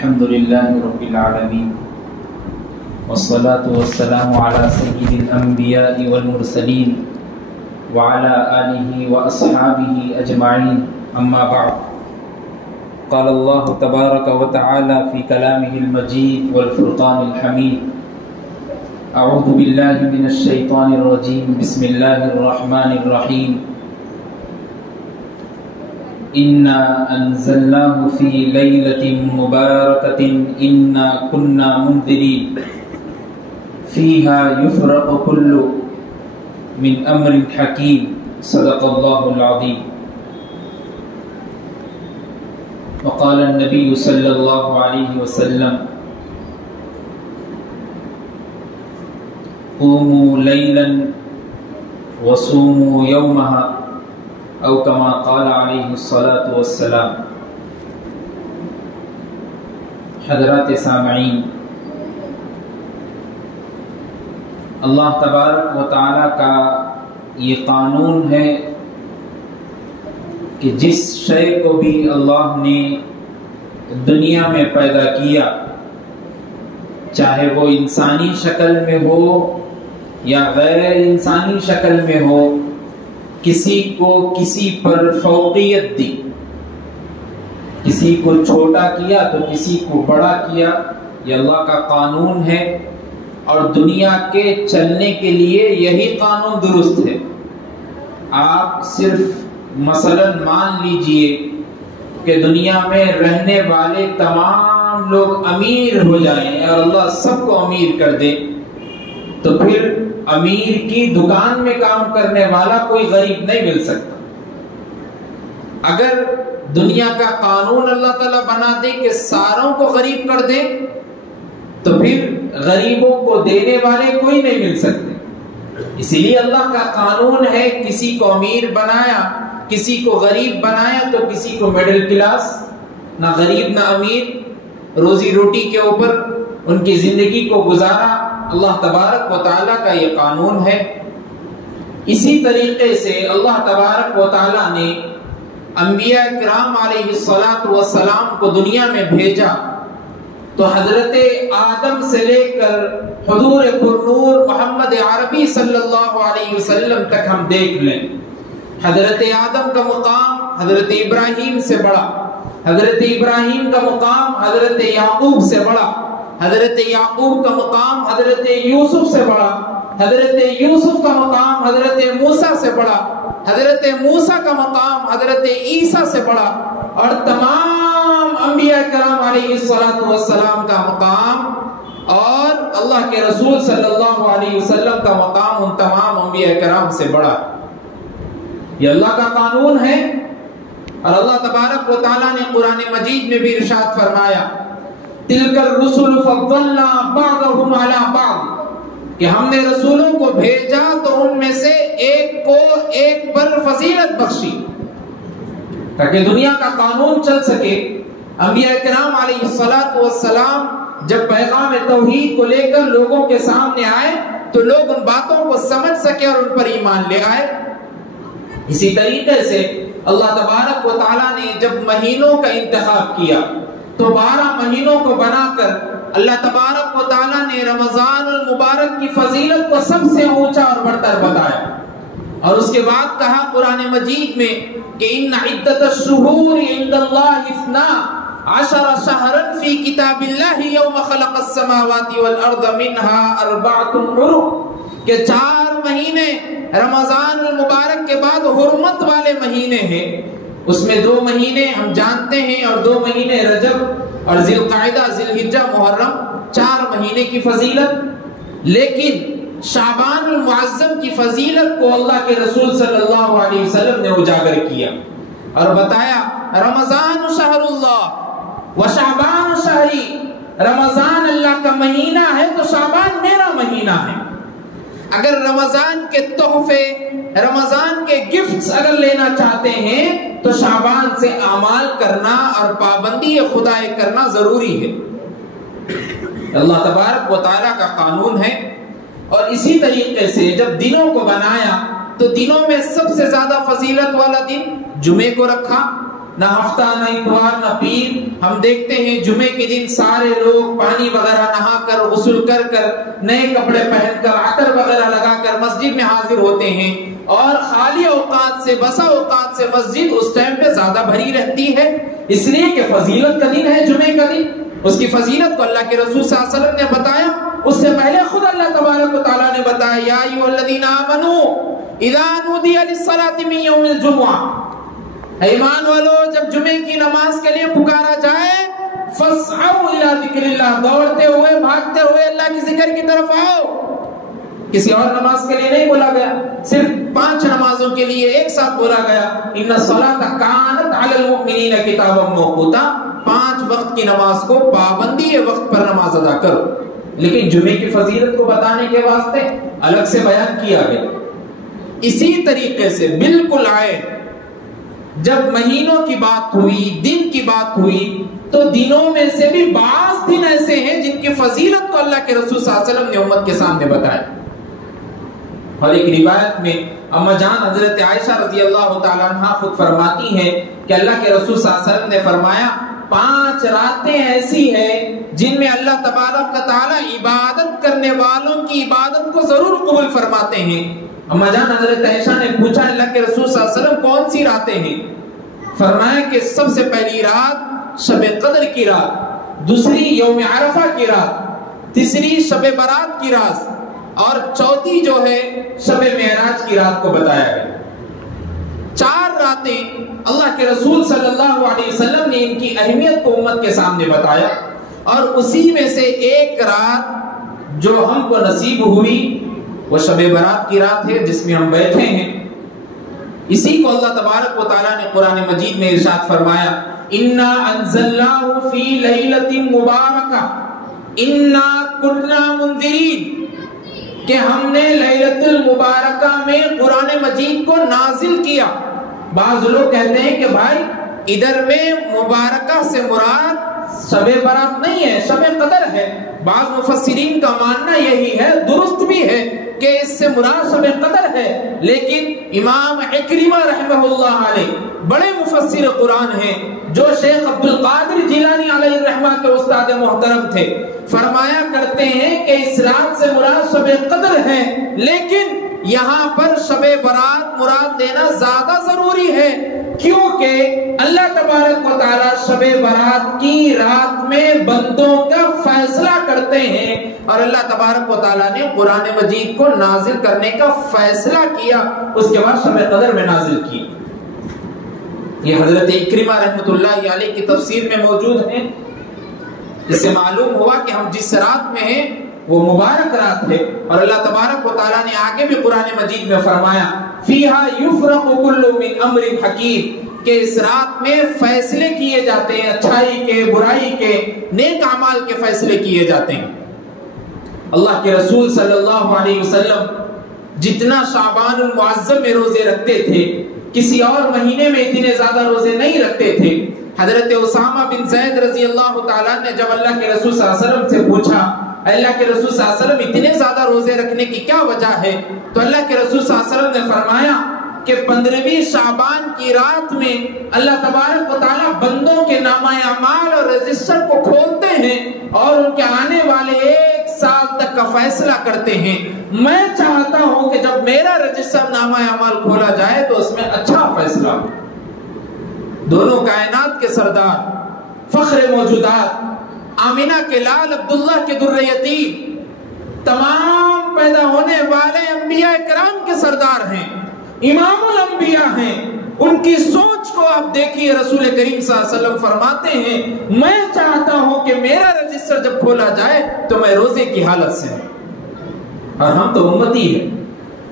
الحمد لله رب العالمين والصلاة والسلام على سيد الأنبياء والمرسلين وعلى آله وأصحابه أجمعين أما بعد قال الله تبارك وتعالى في كلامه المجيد والفرقان الحميد أعوذ بالله من الشيطان الرجيم بسم الله الرحمن الرحيم إنا أنزلناه في ليلة مباركة إنا كنا منذرين فيها يفرق كل من أمر حكيم صدق الله العظيم وقال النبي صلى الله عليه وسلم قوموا ليلا وصوموا يومها او كما قال علیہ الصلاۃ والسلام۔ حضرات سامعین، اللہ تبارک و تعالی کا یہ قانون ہے کہ جس شے کو بھی اللہ نے دنیا میں پیدا کیا، چاہے وہ انسانی شکل میں ہو یا غیر انسانی شکل میں ہو، کسی کو کسی پر فوقیت دی، کسی کو چھوٹا کیا تو کسی کو بڑا کیا، یہ اللہ کا قانون ہے اور دنیا کے چلنے کے لیے یہی قانون درست ہے۔ آپ صرف مثلا مان لیجئے کہ دنیا میں رہنے والے تمام لوگ امیر ہو جائیں اور اللہ سب کو امیر کر دے، تو پھر امیر کی دکان میں کام کرنے والا کوئی غریب نہیں مل سکتا۔ اگر دنیا کا قانون اللہ تعالیٰ بنا دے کہ ساروں کو غریب کر دے تو پھر غریبوں کو دینے والے کوئی نہیں مل سکتے۔ اسی لیے اللہ کا قانون ہے، کسی کو امیر بنایا، کسی کو غریب بنایا، تو کسی کو مڈل کلاس، نہ غریب نہ امیر، روزی روٹی کے اوپر ان کی زندگی کو گزارا۔ اللہ تبارک و تعالیٰ کا یہ قانون ہے۔ اسی طریقے سے اللہ تبارک و تعالیٰ نے انبیاء کرام علیہ الصلاۃ والسلام کو دنیا میں بھیجا، تو حضرت آدم سے لے کر حضور پرنور محمد عربی صلی اللہ علیہ وسلم تک ہم دیکھ لیں، حضرت آدم کا مقام حضرت ابراہیم سے بڑا، حضرت ابراہیم کا مقام حضرت یعقوب سے بڑا، حضرت یعقوب کا مقام حضرت یوسف سے بڑا، حضرت یوسف کا مقام حضرت موسیٰ سے بڑا، حضرت موسیٰ کا مقام حضرت عیسیٰ سے بڑا، اور تمام انبیاء کرام علیہ السلام کا مقام اور اللہ کے رسول صلی اللہ علیہ وسلم کا مقام ان تمام انبیاء کرام سے بڑا۔ یہ اللہ کا قانون ہے، اور اللہ تبارک و تعالیٰ نے قرآن مجید میں بھی ارشاد فرمایا تِلْكَ الرُّسُلُ فَضَّلْنَا بَعْضَهُمْ عَلَى بَعْضٍ، کہ ہم نے رسولوں کو بھیجا تو ان میں سے ایک کو ایک پر فضیلت بخشی، تاکہ دنیا کا قانون چل سکے۔ انبیاء کرام علیہ السلام جب پیغام توحید کو لے کر لوگوں کے سامنے آئے تو لوگ ان باتوں کو سمجھ سکے اور ان پر ایمان لے آئے۔ اسی طریقے سے اللہ تبارک و تعالیٰ نے جب مہینوں کا انتخاب کیا تو 12 مہینوں کو بنا کر اللہ تبارک و تعالیٰ نے رمضان المبارک کی فضیلت کو سب سے اونچا اور برتر بتایا، اور اس کے بعد کہا قرآن مجید میں کہ ان عدت الشہور عند اللہ 12 شہرا فی کتاب اللہ یوم خلق السماوات والارض منها 4 حرم، کہ 4 مہینے رمضان المبارک کے بعد حرمت والے مہینے ہیں، اس میں 2 مہینے ہم جانتے ہیں اور 2 مہینے رجب اور ذی القعدہ ذی الحجہ محرم، 4 مہینے کی فضیلت۔ لیکن شعبان المعظم کی فضیلت کو اللہ کے رسول صلی اللہ علیہ وسلم نے اجاگر کیا اور بتایا رمضان شہر اللہ و شعبان شہری، رمضان اللہ کا مہینہ ہے تو شعبان میرا مہینہ ہے۔ اگر رمضان کے تحفے، رمضان کے گفٹس اگر لینا چاہتے ہیں تو شعبان سے اعمال کرنا اور پابندی خدا کرنا ضروری ہے۔ اللہ تبارک و تعالیٰ کا قانون ہے۔ اور اسی طریقے سے جب دنوں کو بنایا تو دنوں میں سب سے زیادہ فضیلت والا دن جمعے کو رکھا۔ نہ ہفتہ نہ اتوار نہ پیر. ہم دیکھتے ہیں جمعے کے دن سارے لوگ پانی وغیرہ نہا کر غسل کر نئے کپڑے پہن کر عطر وغیرہ لگا کر مسجد میں حاضر ہوتے ہیں, اور خالی اوقات سے بسا اوقات سے مسجد اس ٹائم پہ زیادہ بھری رہتی ہے, اس لیے کہ فضیلت کا دن ہے جمعے کا دن. اس کی فضیلت کو اللہ کے رسول صلی اللہ علیہ وسلم نے بتایا, اس سے پہلے خود اللہ تبارک و تعالیٰ نے بتایا یا ایھا الذین آمنوا اذا نودی للصلاۃ من یوم الجمعہ, ایمان والو جب جمعے کی نماز کے لیے پکارا جائے فاسعوا الی ذکر اللہ, دوڑتے ہوئے بھاگتے ہوئے اللہ کی ذکر کی طرف آؤ. کسی اور نماز کے لیے نہیں بولا گیا, صرف 5 نمازوں کے لیے ایک ساتھ بولا گیا ان الصلاۃ کانت علی المؤمنین کتابا موقوتا, 5 وقت کی نماز کو پابندی وقت پر نماز ادا کرو. لیکن جمعے کی فضیلت کو بتانے کے واسطے الگ سے بیان کیا گیا. اسی طریقے سے بالکل آئے جب مہینوں کی بات ہوئی, دن کی بات ہوئی, تو دنوں میں سے بھی بعض دن ایسے ہیں جن کی فضیلت کو اللہ کے رسول صلی اللہ علیہ وسلم نے امت کے سامنے بتایا. اور ایک روایت میں اما جان حضرت عائشہ رضی اللہ تعالیٰ عنہ خود فرماتی ہیں کہ اللہ کے رسول صلی اللہ علیہ وسلم نے فرمایا 5 راتیں ایسی ہیں جن میں اللہ تبارک و تعالیٰ عبادت کرنے والوں کی عبادت کو ضرور قبول فرماتے ہیں. اما جان حضرت عائشہ نے پوچھا اللہ کے رسول صلی اللہ علیہ وسلم کون سی راتیں ہیں؟ فرمایا کہ سب سے پہلی رات شب قدر کی رات, دوسری یوم عرفہ کی رات, تیسری شب برات کی رات, اور چوتھی جو ہے شب معراج کی رات کو بتایا گیا. 4 راتیں اللہ کے رسول صلی اللہ علیہ وسلم نے ان کی اہمیت کو امت کے سامنے بتایا, اور اسی میں سے ایک رات جو ہم کو نصیب ہوئی وہ شب برات کی رات ہے جس میں ہم بیٹھے ہیں. اسی کو اللہ تبارک و تعالیٰ نے قرآن مجید میں ارشاد فرمایا انا انزلناہ فی لیلۃ مبارکہ انا کنا منذرین, کہ ہم نے لیلۃ المبارکہ میں قرآن مجید کو نازل کیا. بعض لوگ کہتے ہیں کہ بھائی ادھر میں مبارکہ سے مراد شب برات نہیں ہے, شب قدر ہے. بعض مفسرین کا ماننا یہی ہے, درست بھی ہے کہ اس سے مراد شب قدر ہے, لیکن امام عکرمہ رحمہ اللہ علیہ بڑے مفسر قرآن ہیں جو شیخ عبد القادر جیلانی علیہ الرحمہ کے استاد محترم تھے, فرمایا کرتے ہیں کہ اس رات سے مراد شب قدر ہے, لیکن یہاں پر شب برات مراد دینا زیادہ ضروری ہے, کیونکہ اللہ تبارک و تعالیٰ شب برات کی رات میں بندوں کا فیصلہ کرتے ہیں, اور اللہ تبارک و تعالیٰ نے قرآن مجید کو نازل کرنے کا فیصلہ کیا, اس کے بعد شب قدر میں نازل کی. یہ حضرت اکرمہ رحمۃ اللہ علیہ کی تفسیر میں موجود ہیں. اس سے معلوم ہوا کہ ہم جس رات میں ہیں وہ مبارک رات ہے, اور اللہ تبارک و تعالیٰ نے آگے بھی قرآن مجید میں فرمایا فیہا یفرق کل من امر حکیم, کہ اس رات میں فیصلے کیے جاتے ہیں, اچھائی کے, برائی کے, نیک اعمال کے فیصلے کیے جاتے ہیں. اللہ کے رسول صلی اللہ علیہ وسلم جتنا شعبان المعظم میں روزے رکھتے تھے کسی اور مہینے میں اتنے زیادہ روزے نہیں رکھتے تھے. حضرت اسامہ بن زید رضی اللہ تعالیٰ نے جب اللہ کے رسول صلی اللہ علیہ وسلم سے پوچھا اللہ کے رسول صلی اللہ علیہ وسلم اتنے زیادہ روزے رکھنے کی کیا وجہ ہے, تو اللہ کے رسول صلی اللہ علیہ وسلم نے فرمایا کہ 15ویں شعبان کی رات میں اللہ تبارک و تعالیٰ بندوں کے نامہ اعمال اور رجسٹر کو کھولتے ہیں اور ان کے آنے والے 1 سال تک کا فیصلہ کرتے ہیں. میں چاہتا ہوں کہ جب میرا رجسٹر نامہ اعمال کھولا جائے تو اس میں اچھا فیصلہ ہو. دونوں کائنات کے سردار, فخر موجودات, آمینہ کے لال, عبداللہ کے در یتیم, تمام پیدا ہونے والے انبیاء کرام کے سردار ہیں, امام الانبیاء ہیں. ان کی سوچ کو آپ دیکھیے, رسول کریم صلی اللہ علیہ وسلم فرماتے ہیں میں چاہتا ہوں کہ میرا رجسٹر جب کھولا جائے تو میں روزے کی حالت سے ہوں. اور ہم تو امتی ہیں,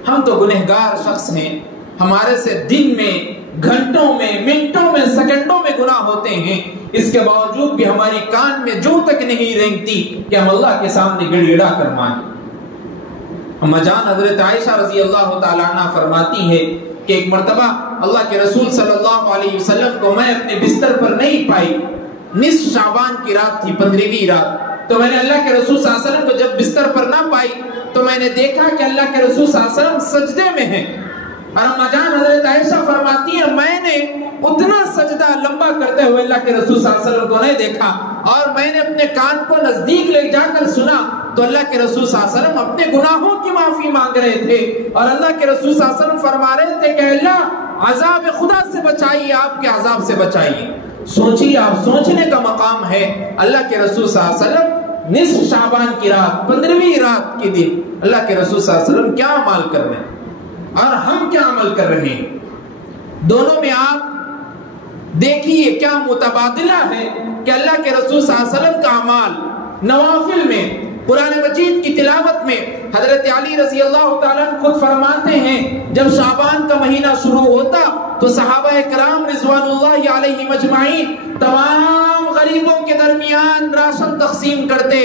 ہم تو گنہگار شخص ہیں, ہمارے سے دن میں, گھنٹوں میں, منٹوں میں, سیکنڈوں میں گناہ ہوتے ہیں. اس کے باوجود بھی ہماری کان میں جو تک نہیں رینگتی کہ ہم اللہ کے سامنے گڑ گڑا کر مانیں. اما جان حضرت عائشہ رضی اللہ تعالیٰ عنہ فرماتی ہے کہ ایک مرتبہ اللہ کے رسول صلی اللہ علیہ وسلم کو میں اپنے بستر پر نہیں پائی. نصف شعبان کی رات تھی, 15ویں رات, تو میں نے اللہ کے رسول صلی اللہ علیہ وسلم کو جب بستر پر نہ پائی تو میں نے دیکھا کہ اللہ کے رسول صلی اللہ علیہ وسلم سجدے میں ہیں. اور اما جان حضرت عائشہ فرماتی ہیں میں نے اتنا سجدہ لمبا کرتے ہوئے اللہ کے رسول صلی اللہ علیہ وسلم کو نہیں دیکھا، اور میں نے اپنے کان کو نزدیک لے جا کر سنا تو اللہ کے رسول صلی اللہ علیہ وسلم اپنے گناہوں کی معافی مانگ رہے تھے، اور اللہ کے رسول صلی اللہ علیہ وسلم فرما رہے تھے کہ اللہ عذاب خدا سے بچائیے، آپ کے عذاب سے بچائیے۔ سوچیے، آپ سوچنے کا مقام ہے۔ اللہ کے رسول صلی اللہ علیہ وسلم نصف شعبان کی رات، 15ویں رات کے دن اللہ کے رسول صلی اللہ علیہ وسلم کیا عمل کر رہے ہیں اور ہم کیا عمل کر رہے ہیں، دونوں میں آپ دیکھیے کیا متبادلہ ہے کہ اللہ کے رسول صلی اللہ علیہ وسلم کا اعمال نوافل میں، قرآن مجید کی تلاوت میں، حضرت علی رضی اللہ تعالیٰ خود فرماتے ہیں جب شعبان کا مہینہ شروع ہوتا تو صحابہ کرام رضوان اللہ علیہم اجمعین تمام غریبوں کے درمیان راشن تقسیم کرتے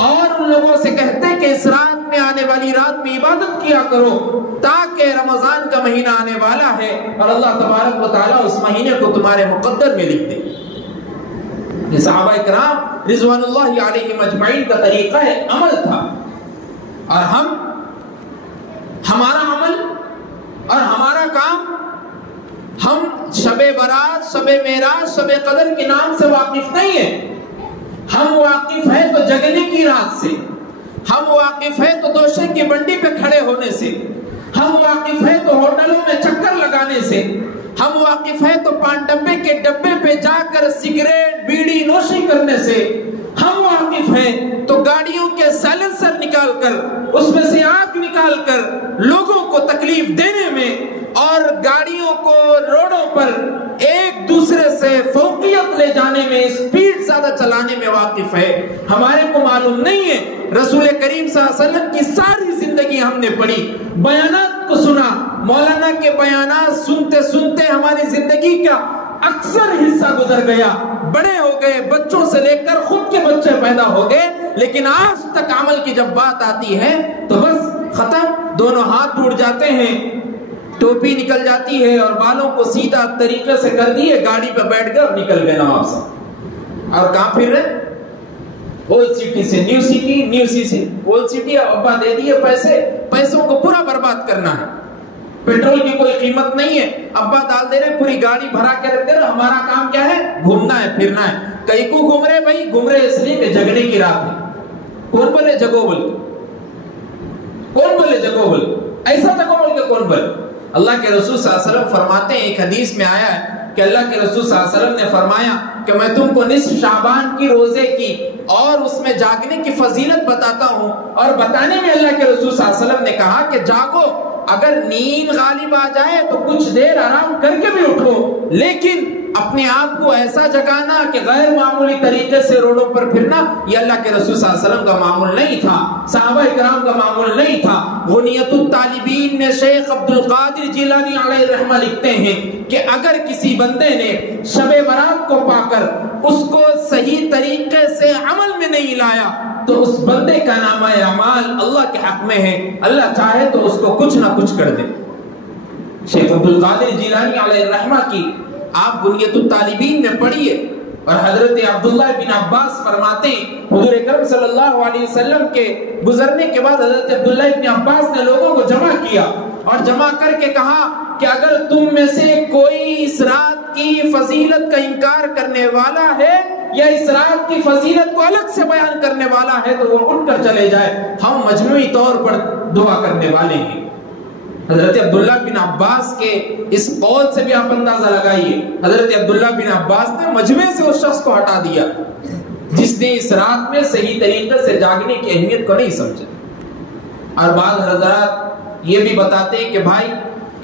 اور ان لوگوں سے کہتے کہ اس رات میں، آنے والی رات میں عبادت کیا کرو تاکہ رمضان کا مہینہ آنے والا ہے اور اللہ تبارک و تعالیٰ اس مہینے کو تمہارے مقدر میں لکھ دے۔ یہ صحابہ کرام رضوان اللہ علیہم اجمعین کا طریقہ عمل تھا، اور ہمارا عمل اور ہمارا کام، ہم شب برات، شب معراج، شب قدر کے نام سے واقف نہیں ہیں، ہم واقف ہیں تو جگنے کی رات سے، ہم واقف ہیں تو دوشے کی بنڈی پہ کھڑے ہونے سے، ہم واقف ہیں تو ہوٹلوں میں چکر لگانے سے، ہم واقف ہیں تو پان ڈبے کے ڈبے پہ جا کر سگریٹ بیڑی نوشی کرنے سے، ہم واقف ہیں تو گاڑیوں کے سائلنسر نکال کر اس میں سے آگ نکال کر لوگوں کو تکلیف دینے میں اور گاڑیوں کو روڈوں پر ایک دوسرے سے فوقیت لے جانے میں، سپیڈ زیادہ چلانے میں واقف ہے۔ ہمارے کو معلوم نہیں ہے رسول کریم صلی اللہ علیہ وسلم کی ساری زندگی ہم نے پڑھی، بیانات کو سنا، مولانا کے بیانات سنتے سنتے ہماری زندگی کا اکثر حصہ گزر گیا، بڑے ہو گئے، بچوں سے لے کر خود کے بچے پیدا ہو گئے، لیکن آج تک عمل کی جب بات آتی ہے تو بس ختم، دونوں ہاتھ ٹوٹ جاتے ہیں، ٹوپی نکل جاتی ہے اور بالوں کو سیدھا طریقے سے کر دیے، گاڑی پہ بیٹھ گئے اور نکل گئے نواب صاحب۔ اور کہاں پھر رہے؟ اولڈ سٹی سے نیو سٹی، نیو سٹی سے اولڈ سٹی، ابا دے دیے پیسے، پیسوں کو پورا برباد کرنا ہے، پیٹرول کی کوئی قیمت نہیں ہے، ابا ڈال دے رہے، پوری گاڑی بھرا کے رکھ دے رہے، ہمارا کام کیا ہے؟ گھومنا ہے، پھرنا ہے۔ کئی کو گھوم رہے بھائی، گھوم رہے اس لیے کہ جگنے کی رات ہے۔ کون بولے جگو بول؟ کون بولے جگو بول؟ ایسا جگو بول کے کون بولے؟ اللہ کے رسول صلی اللہ علیہ وسلم فرماتے ہیں، ایک حدیث میں آیا ہے کہ اللہ کے رسول صلی اللہ علیہ وسلم نے فرمایا کہ میں تم کو نصف شعبان کی روزے کی اور اس میں جاگنے کی فضیلت بتاتا ہوں، اور بتانے میں اللہ کے رسول صلی اللہ علیہ وسلم نے کہا کہ جاگو، اگر نیند غالب آ جائے تو کچھ دیر آرام کر کے بھی اٹھو، لیکن اپنے آپ کو ایسا جگانا کہ غیر معمولی طریقے سے روڈوں پر پھرنا، یہ اللہ کے رسول صلی اللہ علیہ وسلم کا معمول نہیں تھا، صحابہ کرام کا معمول نہیں تھا۔ غنیت الطالبین میں شیخ عبد القادر جیلانی علیہ الرحمہ لکھتے ہیں کہ اگر کسی بندے نے شب برات کو پا کر اس کو صحیح طریقے سے عمل میں نہیں لایا تو اس بندے کا نامہ اعمال اللہ کے حق میں ہے، اللہ چاہے تو اس کو کچھ نہ کچھ کر دے۔ شیخ عبد القادر جیلانی علیہ الرحمہ کی آپ بنیت الطالبین میں پڑھیے، اور حضرت عبداللہ بن عباس فرماتے ہیں حضور اکرم صلی اللہ علیہ وسلم کے گزرنے کے بعد حضرت عبداللہ بن عباس نے لوگوں کو جمع کیا اور جمع کر کے کہا کہ اگر تم میں سے کوئی اس رات کی فضیلت کا انکار کرنے والا ہے یا اس رات کی فضیلت کو الگ سے بیان کرنے والا ہے تو وہ اٹھ کر چلے جائے، ہم مجموعی طور پر دعا کرنے والے ہیں۔ حضرت عبداللہ بن عباس کے اس قول سے بھی آپ اندازہ لگائیے، حضرت عبداللہ بن عباس نے مجمع سے اس شخص کو ہٹا دیا جس نے اس رات میں صحیح طریقے سے جاگنے کی اہمیت کو نہیں سمجھا۔ اور بعض حضرات یہ بھی بتاتے ہیں کہ بھائی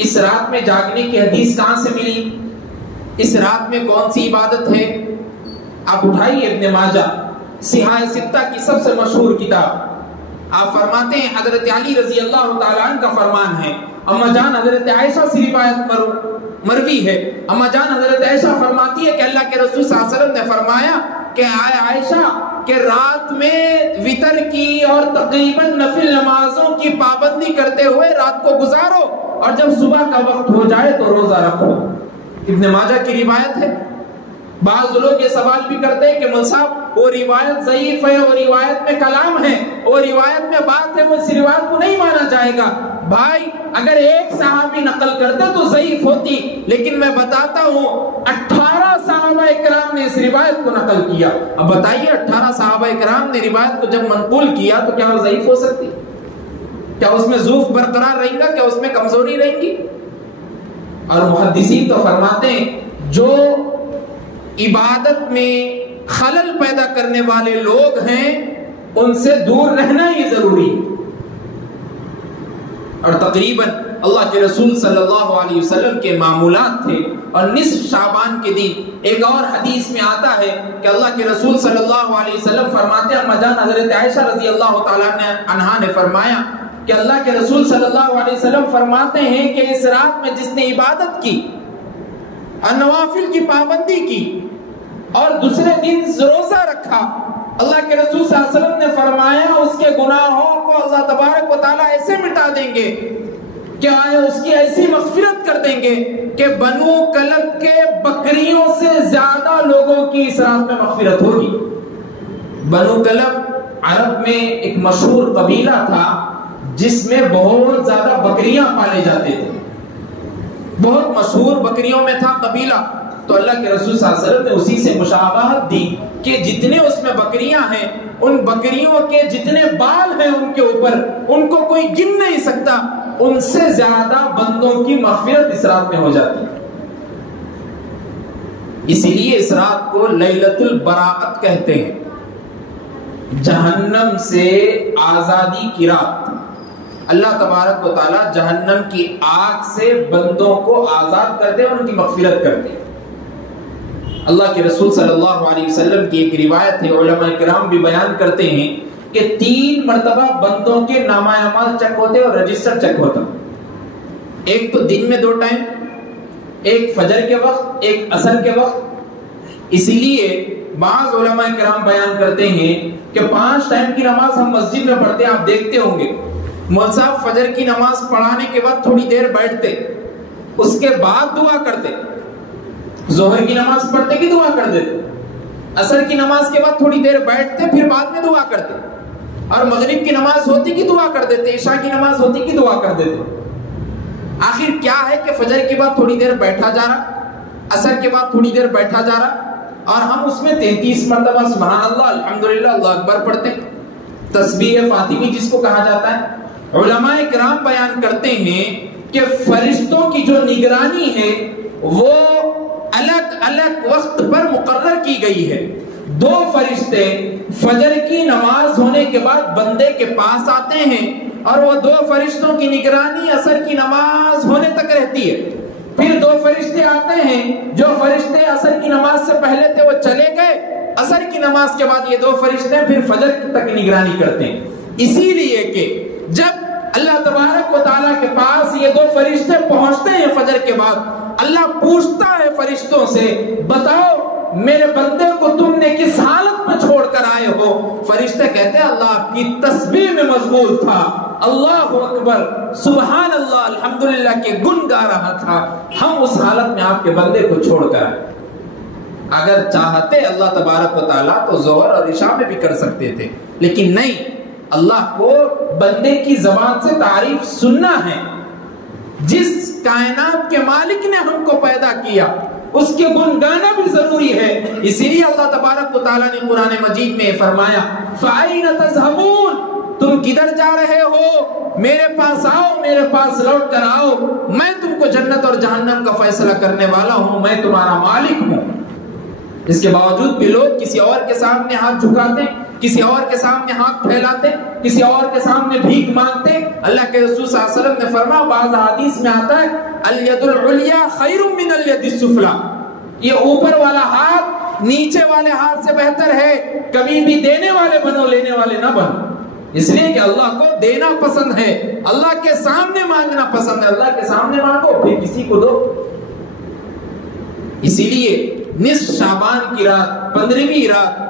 اس رات میں جاگنے کی حدیث کہاں سے ملی، اس رات میں کون سی عبادت ہے؟ آپ اٹھائیے ابن ماجہ صحاح ستہ کی سب سے مشہور کتاب، آپ فرماتے ہیں حضرت علی رضی اللہ تعالیٰ عنہ کا فرمان ہے، اما جان حضرت عائشہ سے روایت مروی ہے، اما جان حضرت عائشہ فرماتی ہے کہ اللہ کے رسول صلی اللہ علیہ وسلم نے فرمایا کہ عائشہ کہ رات میں وتر کی اور تقریباً نفل نمازوں کی پابندی کرتے ہوئے رات کو گزارو، اور جب صبح کا وقت ہو جائے تو روزہ رکھو۔ ابن ماجہ کی روایت ہے۔ بعض لوگ یہ سوال بھی کرتے ہیں کہ مول صاحب وہ روایت ضعیف ہے، وہ روایت میں کلام ہے، وہ روایت میں بات ہے، وہ اس روایت کو نہیں مانا جائے گا۔ بھائی اگر ایک صحابی نقل کرتا تو ضعیف ہوتی، لیکن میں بتاتا ہوں 18 صحابہ اکرام نے اس روایت کو نقل کیا۔ اب بتائیے 18 صحابہ اکرام نے روایت کو جب منقول کیا تو کیا وہ ضعیف ہو سکتی؟ کیا اس میں ضعف برقرار رہے گا؟ کیا اس میں کمزوری رہے گی؟ اور محدثین تو فرماتے ہیں جو عبادت میں خلل پیدا کرنے والے لوگ ہیں ان سے دور رہنا ہی ضروری ہے۔ اور تقریباً اللہ کے رسول صلی اللہ علیہ وسلم کے معمولات تھے، اور نصف شعبان کے دن ایک اور حدیث میں آتا ہے کہ اللہ کے رسول صلی اللہ علیہ وسلم فرماتے ہیں، اما جان حضرت عائشہ رضی اللہ تعالیٰ عنہا نے فرمایا کہ اللہ کے رسول صلی اللہ علیہ وسلم فرماتے ہیں کہ اس رات میں جس نے عبادت کی اور نوافل کی پابندی کی اور دوسرے دن روزہ رکھا، اللہ کے رسول صلی اللہ علیہ وسلم نے فرمایا اس کے گناہوں کو اللہ تبارک و تعالیٰ ایسے مٹا دیں گے کہ اس کی ایسی مغفرت کر دیں گے کہ بنو کلب کے بکریوں سے زیادہ لوگوں کی اس رات میں مغفرت ہوگی۔ بنو کلب عرب میں ایک مشہور قبیلہ تھا جس میں بہت زیادہ بکریاں پالے جاتے تھے، بہت مشہور بکریوں میں تھا قبیلہ۔ تو اللہ کے رسول صلی اللہ علیہ وسلم نے اسی سے مشابہت دی کہ جتنے اس میں بکریاں ہیں ان بکریوں کے جتنے بال ہیں ان کے اوپر ان کو کوئی گن نہیں سکتا، ان سے زیادہ بندوں کی مغفرت اس رات میں ہو جاتی ہے۔ اسی لیے اس رات کو لیلۃ البراءت کہتے ہیں، جہنم سے آزادی کی رات۔ اللہ تبارک و تعالیٰ جہنم کی آگ سے بندوں کو آزاد کرتے اور ان کی مغفرت کرتے۔ اللہ کے رسول صلی اللہ علیہ وسلم کی ایک روایت ہے، علماء کرام بھی بیان کرتے ہیں کہ 3 مرتبہ بندوں کے نامہ اعمال چیک ہوتے اور رجسٹر چیک ہوتا، ایک تو دن میں 2 ٹائم، ایک فجر کے وقت، ایک عصر کے وقت۔ اسی لیے بعض علماء کرام بیان کرتے ہیں کہ 5 ٹائم کی نماز ہم مسجد میں پڑھتے ہیں، آپ دیکھتے ہوں گے مولوی صاحب فجر کی نماز پڑھانے کے بعد تھوڑی دیر بیٹھتے، اس کے بعد دعا کرتے، ظہر کی نماز پڑھتے کہ دعا کر دیتے، عصر کی نماز کے بعد تھوڑی دیر بیٹھتے پھر بعد میں دعا کرتے، اور مغرب کی نماز ہوتی کہ دعا کر دیتے، عشاء کی نماز ہوتی کہ دعا کر دیتے۔ آخر کیا ہے کہ فجر کے بعد تھوڑی دیر بیٹھا جا رہا، عصر کے بعد تھوڑی دیر بیٹھا جا رہا، اور ہم اس میں 33 مرتبہ سبحان اللہ، الحمدللہ، اللہ اکبر پڑھتے، تسبیح فاطمی جس کو کہا جاتا ہے۔ علماء کرام بیان کرتے ہیں کہ فرشتوں کی جو نگرانی ہے وہ الگ الگ وقت پر مقرر کی گئی ہے۔ 2 فرشتے فجر کی نماز ہونے کے بعد بندے کے پاس آتے ہیں، اور وہ 2 فرشتوں کی نگرانی عصر کی نماز ہونے تک رہتی ہے۔ پھر 2 فرشتے آتے ہیں، جو فرشتے عصر کی نماز سے پہلے تھے وہ چلے گئے، عصر کی نماز کے بعد یہ 2 فرشتے پھر فجر تک نگرانی کرتے ہیں۔ اسی لیے کہ جب اللہ تبارک و تعالیٰ کے پاس یہ 2 فرشتے پہنچتے ہیں فجر کے بعد، اللہ پوچھتا ہے فرشتوں سے، بتاؤ میرے بندے کو تم نے کس حالت میں چھوڑ کر آئے ہو؟ فرشتے کہتے ہیں اللہ آپ کی تسبیح میں مشغول تھا، اللہ اکبر، سبحان اللہ، الحمدللہ کے گن گا رہا تھا، ہم اس حالت میں آپ کے بندے کو چھوڑ کر آئے۔ اگر چاہتے اللہ تبارک و تعالیٰ تو ظہر اور عشاء میں بھی کر سکتے تھے، لیکن نہیں، اللہ کو بندے کی زبان سے تعریف سننا ہے۔ جس کائنات کے مالک نے ہم کو پیدا کیا اس کے گن گانا بھی ضروری ہے۔ اسی لیے اللہ تبارک و تعالیٰ نے قرآن مجید میں فرمایا فَأَيْنَ تَذْهَبُونَ، تم کدھر جا رہے ہو؟ میرے پاس آؤ، میرے پاس لوٹ کر آؤ، میں تم کو جنت اور جہنم کا فیصلہ کرنے والا ہوں، میں تمہارا مالک ہوں۔ اس کے باوجود بھی لوگ کسی اور کے سامنے ہاتھ جھکاتے، کسی اور کے سامنے ہاتھ پھیلاتے، کسی اور کے سامنے بھیک مانگتے۔ اللہ کے رسول صلی اللہ علیہ وسلم نے فرمایا، بعض حدیث میں آتا ہے الید العلیٰ خیر من الید السفلیٰ، یہ اوپر والا ہاتھ نیچے والے ہاتھ سے بہتر ہے، کبھی بھی دینے والے بنو، لینے والے نہ بنو۔ اس لیے کہ اللہ کو دینا پسند ہے، اللہ کے سامنے مانگنا پسند ہے، اللہ کے سامنے مانگو پھر کسی کو دو۔ اسی لیے نصف شعبان کی رات، 15ویں رات،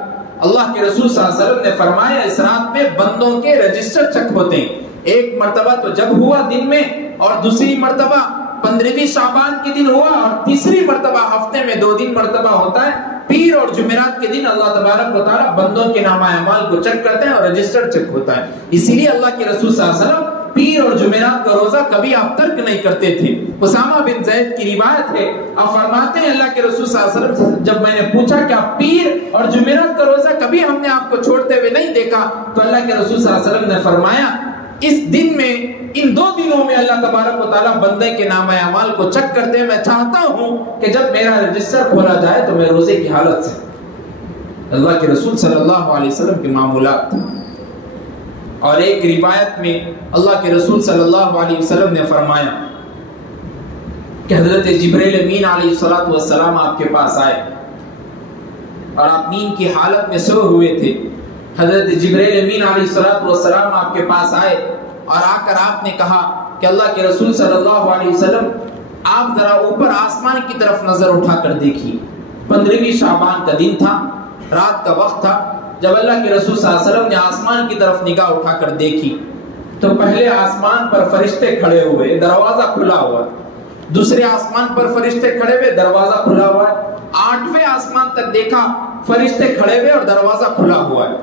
اللہ کے رسول صلی اللہ علیہ وسلم نے فرمایا اس رات میں بندوں کے رجسٹر چیک ہوتے ہیں۔ ایک مرتبہ تو جب ہوا دن میں، اور دوسری مرتبہ 15ویں شعبان کے دن ہوا، اور تیسری مرتبہ ہفتے میں 2 دن مرتبہ ہوتا ہے، پیر اور جمعرات کے دن اللہ تبارک و تعالیٰ بندوں کے نامہ اعمال کو چیک کرتے ہیں اور رجسٹر چیک ہوتا ہے۔ اسی لیے اللہ کے رسول صلی اللہ علیہ وسلم پیر اور جمعرات کا روزہ کبھی آپ ترک نہیں کرتے تھے۔ اسامہ بن زید کی روایت ہے، آپ فرماتے ہیں اللہ کے رسول صلی اللہ علیہ وسلم جب میں نے پوچھا کہ آپ پیر اور جمعرات کا روزہ کبھی ہم نے آپ کو چھوڑتے ہوئے نہیں دیکھا، تو اللہ کے رسول صلی اللہ علیہ وسلم نے فرمایا اس دن میں، ان 2 دنوں میں اللہ تبارک و تعالیٰ بندے کے نامہ اعمال کو چیک کرتے ہیں۔ میں چاہتا ہوں کہ جب میرا رجسٹر کھولا جائے تو میں روزے کی حالت سے، اللہ کے رسول صلی اللہ علیہ وسلم کے معمولات۔ اور ایک روایت میں اللہ کے رسول صلی اللہ علیہ وسلم نے فرمایا کہ حضرت جبرائیل امین علیہ السلام آپ کے پاس آئے اور آپ نیند کی حالت میں سو ہوئے تھے۔ حضرت جبرائیل امین علیہ السلام آپ کے پاس آئے اور آ کر آپ نے کہا کہ اللہ کے رسول صلی اللہ علیہ وسلم آپ ذرا اوپر آسمان کی طرف نظر اٹھا کر دیکھیے۔ 15ویں شعبان کا دن تھا، رات کا وقت تھا۔ جب اللہ کے رسول صلی اللہ علیہ وسلم نے آسمان کی طرف نگاہ اٹھا کر دیکھی تو پہلے آسمان پر فرشتے کھڑے ہوئے، دروازہ کھلا ہوا، دوسرے آسمان پر فرشتے کھڑے ہوئے، دروازہ کھلا ہوا ہے، 8ویں آسمان تک دیکھا فرشتے کھڑے ہوئے اور دروازہ کھلا ہوا ہے۔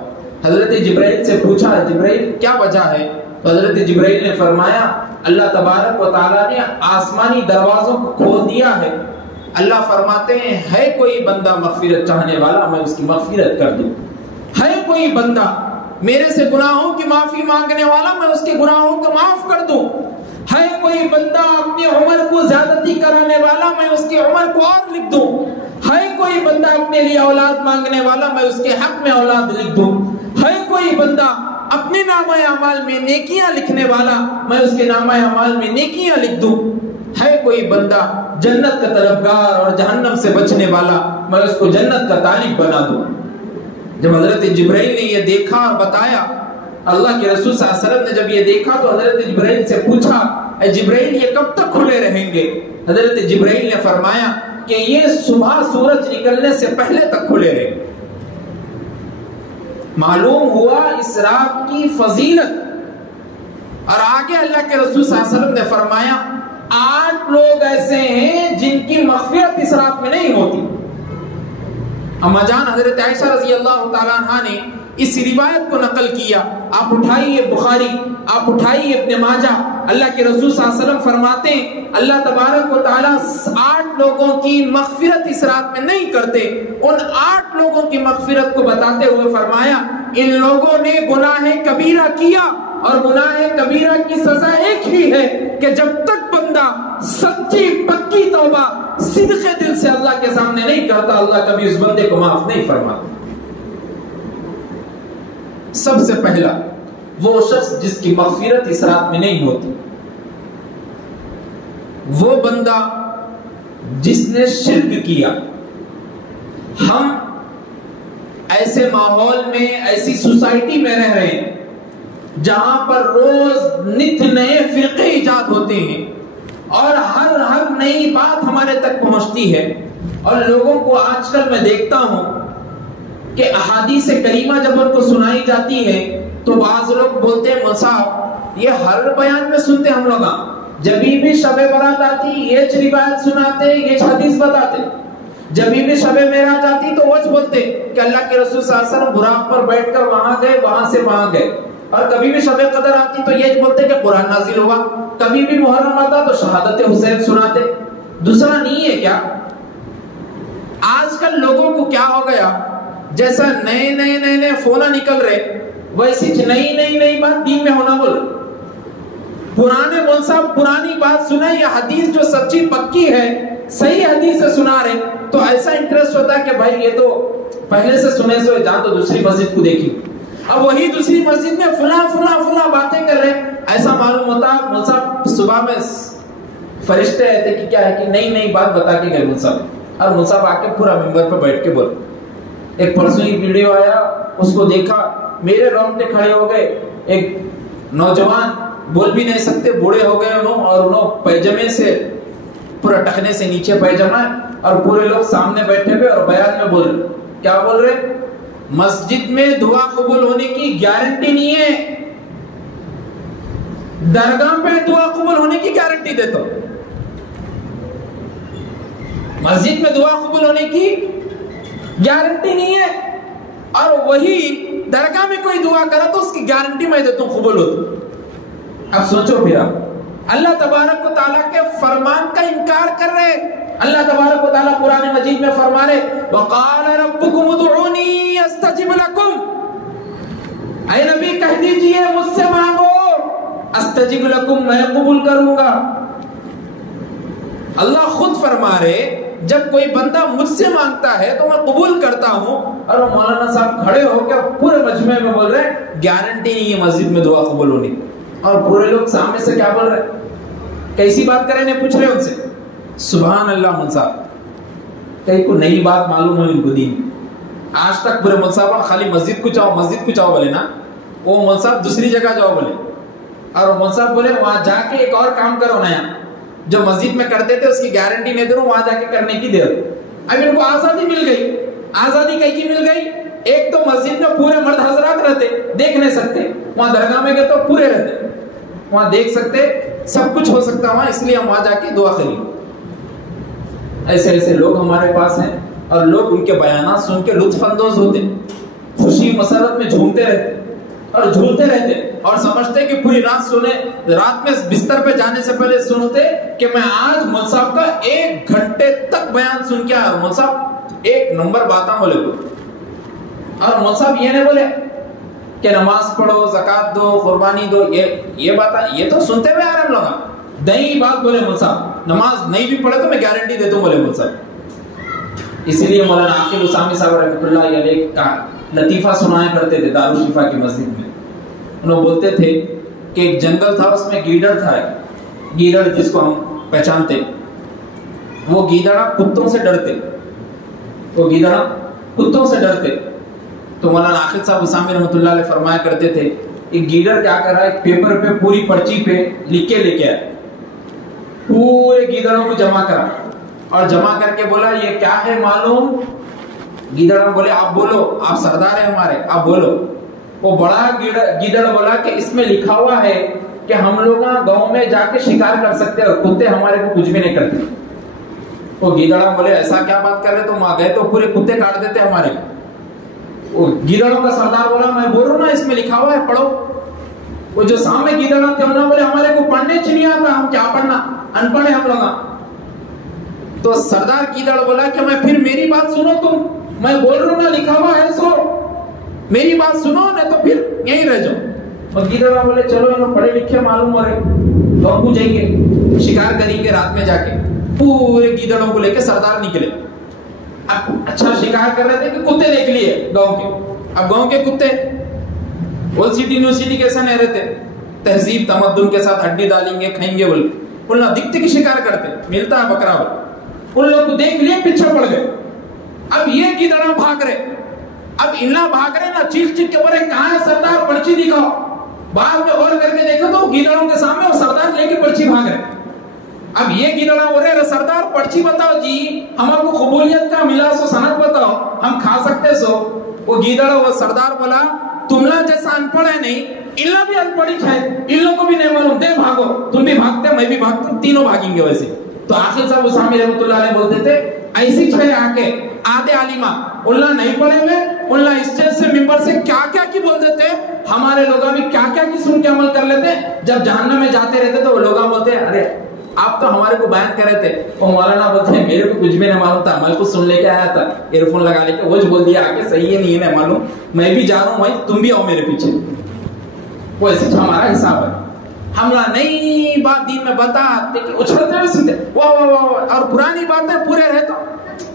حضرت جبرائیل سے پوچھا جبرائیل کیا وجہ ہے؟ تو حضرت جبرائیل نے فرمایا اللہ تبارک و تعالیٰ نے آسمانی دروازوں کو کھول دیا ہے۔ اللہ فرماتے ہیں ہے کوئی بندہ مغفرت چاہنے والا میں اس کی مغفرت کر دوں، ہے کوئی بندہ میرے سے گناہوں کی معافی مانگنے والا میں اس کے گناہوں کو معاف کر دوں، ہے کوئی بندہ اپنی عمر کو زیادتی کرانے والا میں اس کی عمر کو اور لکھ دوں، ہے کوئی بندہ اپنے لیے اولاد مانگنے والا میں اس کے حق میں اولاد لکھ دوں، ہے کوئی بندہ اپنے نامہ اعمال میں نیکیاں لکھنے والا میں اس کے نامہ اعمال میں نیکیاں لکھ دوں، ہے کوئی بندہ جنت کا طلبگار اور جہنم سے بچنے والا میں اس کو جنت کا طالب بنا دوں۔ جب حضرت جبرائیل نے یہ دیکھا اور بتایا، اللہ کے رسول صلی اللہ علیہ وسلم نے جب یہ دیکھا تو حضرت جبرائیل سے پوچھا اے جبرائیل یہ کب تک کھلے رہیں گے؟ حضرت جبرائیل نے فرمایا کہ یہ صبح سورج نکلنے سے پہلے تک کھلے رہیں گے۔ معلوم ہوا اس رات کی فضیلت۔ اور آگے اللہ کے رسول صلی اللہ علیہ وسلم نے فرمایا 8 لوگ ایسے ہیں جن کی مغفرت اس رات میں نہیں ہوتی۔ اما جان حضرت عائشہ رضی اللہ تعالیٰ عنہ نے اس روایت کو نقل کیا، آپ اٹھائیے بخاری، آپ اٹھائیے ابن ماجہ، اللہ کے رسول صلی اللہ علیہ وسلم فرماتے ہیں اللہ تبارک و تعالیٰ 8 لوگوں کی مغفرت اس رات میں نہیں کرتے۔ ان 8 لوگوں کی مغفرت کو بتاتے ہوئے فرمایا ان لوگوں نے گناہ کبیرہ کیا اور گناہ کبیرہ کی سزا ایک ہی ہے کہ جب تک بندہ سچی پکی توبہ صدق دل سے اللہ کے سامنے نہیں کرتا اللہ کبھی اس بندے کو معاف نہیں فرماتا۔ سب سے پہلا وہ شخص جس کی مغفرت اس رات میں نہیں ہوتی، وہ بندہ جس نے شرک کیا۔ ہم ایسے ماحول میں، ایسی سوسائٹی میں رہ رہے ہیں جہاں پر روز نت نئے فرقے ایجاد ہوتے ہیں اور ہر نئی بات ہمارے تک پہنچتی ہے، اور لوگوں کو آج کل میں دیکھتا ہوں کہ احادیث کریمہ جب ان کو سنائی جاتی ہے تو بعض لوگ بولتے ہیں مصعب یہ ہر بیان میں سنتے ہم لوگ، جب بھی شب برات آتی یہ روایت سناتے، یہ حدیث بتاتے، جب بھی شب معراج آتی تو وجہ بولتے کہ اللہ کے رسول صلی اللہ علیہ وسلم براق پر بیٹھ کر وہاں گئے، وہاں سے وہاں گئے، اور کبھی بھی شب قدر آتی تو یہ بولتے کہ قرآن نازل ہوا، کبھی بھی محرم آتا تو شہادت حسین سناتے۔ دوسرا نہیں ہے کیا؟ آج کل لوگوں کو کیا ہو گیا، جیسا نئے فونا نکل رہے ویسی نئی بات دین میں ہونا بول، پرانے مول صاحب پرانی بات سنا یا حدیث جو سچی پکی ہے صحیح حدیث سے سنا رہے تو ایسا انٹرسٹ ہوتا ہے کہ بھائی یہ تو پہلے سے سنے سوئے جا تو دوسری مسجد کو دیکھی، اب وہی دوسری مسجد میں فلاں باتیں کر رہے، ایسا معلوم ہوتا مول صاحب صبح میں فرشتے رہتے کہ کیا ہے کہ نئی بات بتا کے گئے مول صاحب، اور مول صاحب آ کے پورا ممبر پہ بیٹھ کے بول۔ ایک پرسوں ایک ویڈیو آیا، اس کو دیکھا میرے رونگٹے کھڑے ہو گئے، ایک نوجوان بول بھی نہیں سکتے، بوڑھے ہو گئے انہوں، اور انہوں پیجامے سے پورا ٹخنے سے نیچے پیجامہ اور پورے لوگ سامنے بیٹھے ہوئے اور بیان میں بول رہے، کیا بول رہے؟ مسجد میں دعا قبول ہونے کی گارنٹی نہیں ہے، درگاہ پہ دعا قبول ہونے کی گارنٹی دیتا ہوں، مسجد میں دعا قبول ہونے کی گارنٹی نہیں ہے، اور وہی درگاہ میں کوئی دعا کرا تو اس کی گارنٹی میں دیتا ہوں قبول ہوتا۔ اب سوچو پھر آپ اللہ تبارک و تعالیٰ کے فرمان کا انکار کر رہے. اللہ تبارک و تعالیٰ قرآن مجید میں فرما رہے وَقَالَ رَبُّكُمُ ادْعُونِي أَسْتَجِبْ لَكُمْ. اے نبی کہہ دیجئے مجھ سے مانگو استجب لکم میں قبول کروں گا. اللہ خود فرما رہے جب کوئی بندہ مجھ سے مانگتا ہے تو میں قبول کرتا ہوں. اور مولانا صاحب کھڑے ہو کے پورے مجمع میں بول رہے گارنٹی نہیں ہے مسجد میں دعا قبول ہونی. اور پورے لوگ سامنے سے کیا بول رہے کیسی بات کریں نہیں پوچھ رہے ان سے. سبحان اللہ مول صاحب کہیں کو نئی بات معلوم ہو ان کو دین. آج تک پورے مول صاحب خالی مسجد کو چاہو بولے نا, وہ مول صاحب دوسری جگہ جاؤ بولے. اور مول صاحب بولے وہاں جا کے ایک اور کام کرو نیا جو مسجد میں کرتے تھے اس کی گارنٹی نہیں دے رہا ہوں, وہاں جا کے کرنے کی دے رہا. اب ان کو آزادی مل گئی. آزادی کہیں کی مل گئی؟ ایک تو مسجد میں پورے مرد حضرات رہتے دیکھ نہیں سکتے, وہاں درگاہ میں گئے تو پورے رہتے وہاں دیکھ سکتے, سب کچھ ہو سکتا وہاں, اس لیے ہم وہاں جا کے دعا کریں. ایسے ایسے لوگ ہمارے پاس ہیں اور لوگ ان کے بیانات سن کے لطف اندوز ہوتے, خوشی مسرت میں جھومتے رہتے اور جھولتے رہتے اور سمجھتے کہ پوری رات سنے, رات میں بستر پہ جانے سے پہلے سنتے کہ میں آج مول صاحب کا 1 گھنٹے تک بیان سن کے آیا. مول صاحب 1 نمبر باتاں بولے کو. اور مول صاحب یہ نہیں بولے کہ نماز پڑھو, زکات دو, قربانی دو, یہ باتاں یہ تو سنتے ہوئے آ رہے ہم لوگ. دہی بات بولے مول صاحب, نماز نہیں بھی پڑھے تو میں گارنٹی دیتا ہوں بولے مول صاحب. اسی لیے مولانا عاقل اسامی صاحب رحمۃ اللہ علیہ کا لطیفہ سنایا کرتے تھے دارالشفا کی مسجد میں. انہوں بولتے تھے کہ ایک جنگل تھا, اس میں گیدڑ تھا. گیدڑ جس کو ہم پہچانتے, وہ گیدڑا کتوں سے ڈرتے, وہ گیدڑا کتوں سے ڈرتے. تو مولانا عاقل صاحب اسامی رحمۃ اللہ علیہ فرمایا کرتے تھے ایک گیدڑ کیا کر رہا ہے, ایک پیپر پہ پوری پرچی پہ لکھ کے لے کے آئے, پورے گیدڑوں کو جمع کرا اور جمع کر کے بولا یہ کیا ہے معلوم. گیدڑ بولے آپ بولو, آپ سردار ہیں ہمارے, آپ بولو. وہ بڑا گیدڑ بولا کہ اس میں لکھا ہوا ہے کہ ہم لوگ گاؤں میں جا کے شکار کر سکتے اور کتے ہمارے کو کچھ بھی نہیں کرتے. وہ گیدڑا بولے ایسا کیا بات کر رہے, تو وہاں گئے تو پورے کتے کاٹ دیتے ہمارے. وہ گیدڑوں کا سردار بولا میں بول رہا ہوں نا اس میں لکھا ہوا ہے پڑھو. وہ جو سامنے گیدڑ تھے انہوں نے بولے ہمارے کو پڑھنے نہیں آتا, ہم کیا پڑھنا, ان پڑھ ہیں ہم لوگ. تو سردار گیدڑ بولا کہ میں پھر میری بات سنو, تم میں بول رہا ہوں نا لکھا ہوا ہے سو میری بات سنو نہیں تو پھر یہیں رہ جاؤ. اور گیدڑ بولے چلو انہوں پڑھے لکھے معلوم ہو رہے, لوگ جائیں گے شکار کریں گے رات میں جا کے. پورے گیدڑوں کو لے کے سردار نکلے. اب اچھا شکار کر رہے تھے کہ کتے دیکھ لیے گاؤں کے. اب گاؤں کے کتے اولڈ سٹی نیو سٹی کیسا نہیں رہتے, تہذیب تمدن کے ساتھ ہڈی ڈالیں گے کھائیں گے بول کے. بولنا دکھتے کہ شکار کرتے, ملتا ہے بکرا بول. ان لوگ کو دیکھ لیے پیچھے پڑ گئے. اب یہ گیدڑا بھاگ رہے, اب انہا بھاگ رہے نا, چیخ چیخ کے بولے کہاں ہے سردار, پرچی دکھاؤ. بعد میں غور کر کے دیکھو تو گیدڑوں کے سامنے وہ سردار لے کے پرچی بھاگ رہے. اب یہ گیدڑا بول رہے سردار پرچی بتاؤ جی, ہم آپ کو قبولیت کا ملا سو سند بتاؤ, ہم کھا سکتے سو. وہ گیدڑا وہ سردار بولا تملا جیسا ان پڑھ ہے نہیں, اللہ بھی ان پڑھی ہے, ان لوگوں کو بھی نہیں معلوم, دے بھاگو, تم بھی بھاگتے میں بھی بھاگتا, تینوں بھاگیں گے ویسے. تو عاقل صاحب اسامی رحمۃ اللہ علیہ بولتے تھے ایسی چھے آ کے آدھے عالمہ اللہ نہیں پڑھے ہوئے, اللہ اسٹیج سے ممبر سے کیا کیا کی بول دیتے, ہمارے لوگ بھی کیا کیا کی سن کے عمل کر لیتے. جب جہنم میں جاتے رہتے تو وہ لوگ بولتے ارے آپ تو ہمارے کو بیان کر رہے تھے. وہ مولانا بولتے ہیں میرے کو کچھ بھی نہیں معلوم تھا, میں کچھ سن لے کے آیا تھا, ایئر فون لگا لے کے, وہ بول دیا آگے صحیح ہے نہیں ہے معلوم, میں بھی جا رہا ہوں بھائی تم بھی آؤ میرے پیچھے. وہ ایسے ہمارا حساب ہے. ہم نئی بات دین میں بتاتے کہ اچھڑتے ہوئے سنتے واہ واہ واہ, اور پرانی باتیں پورے رہے تو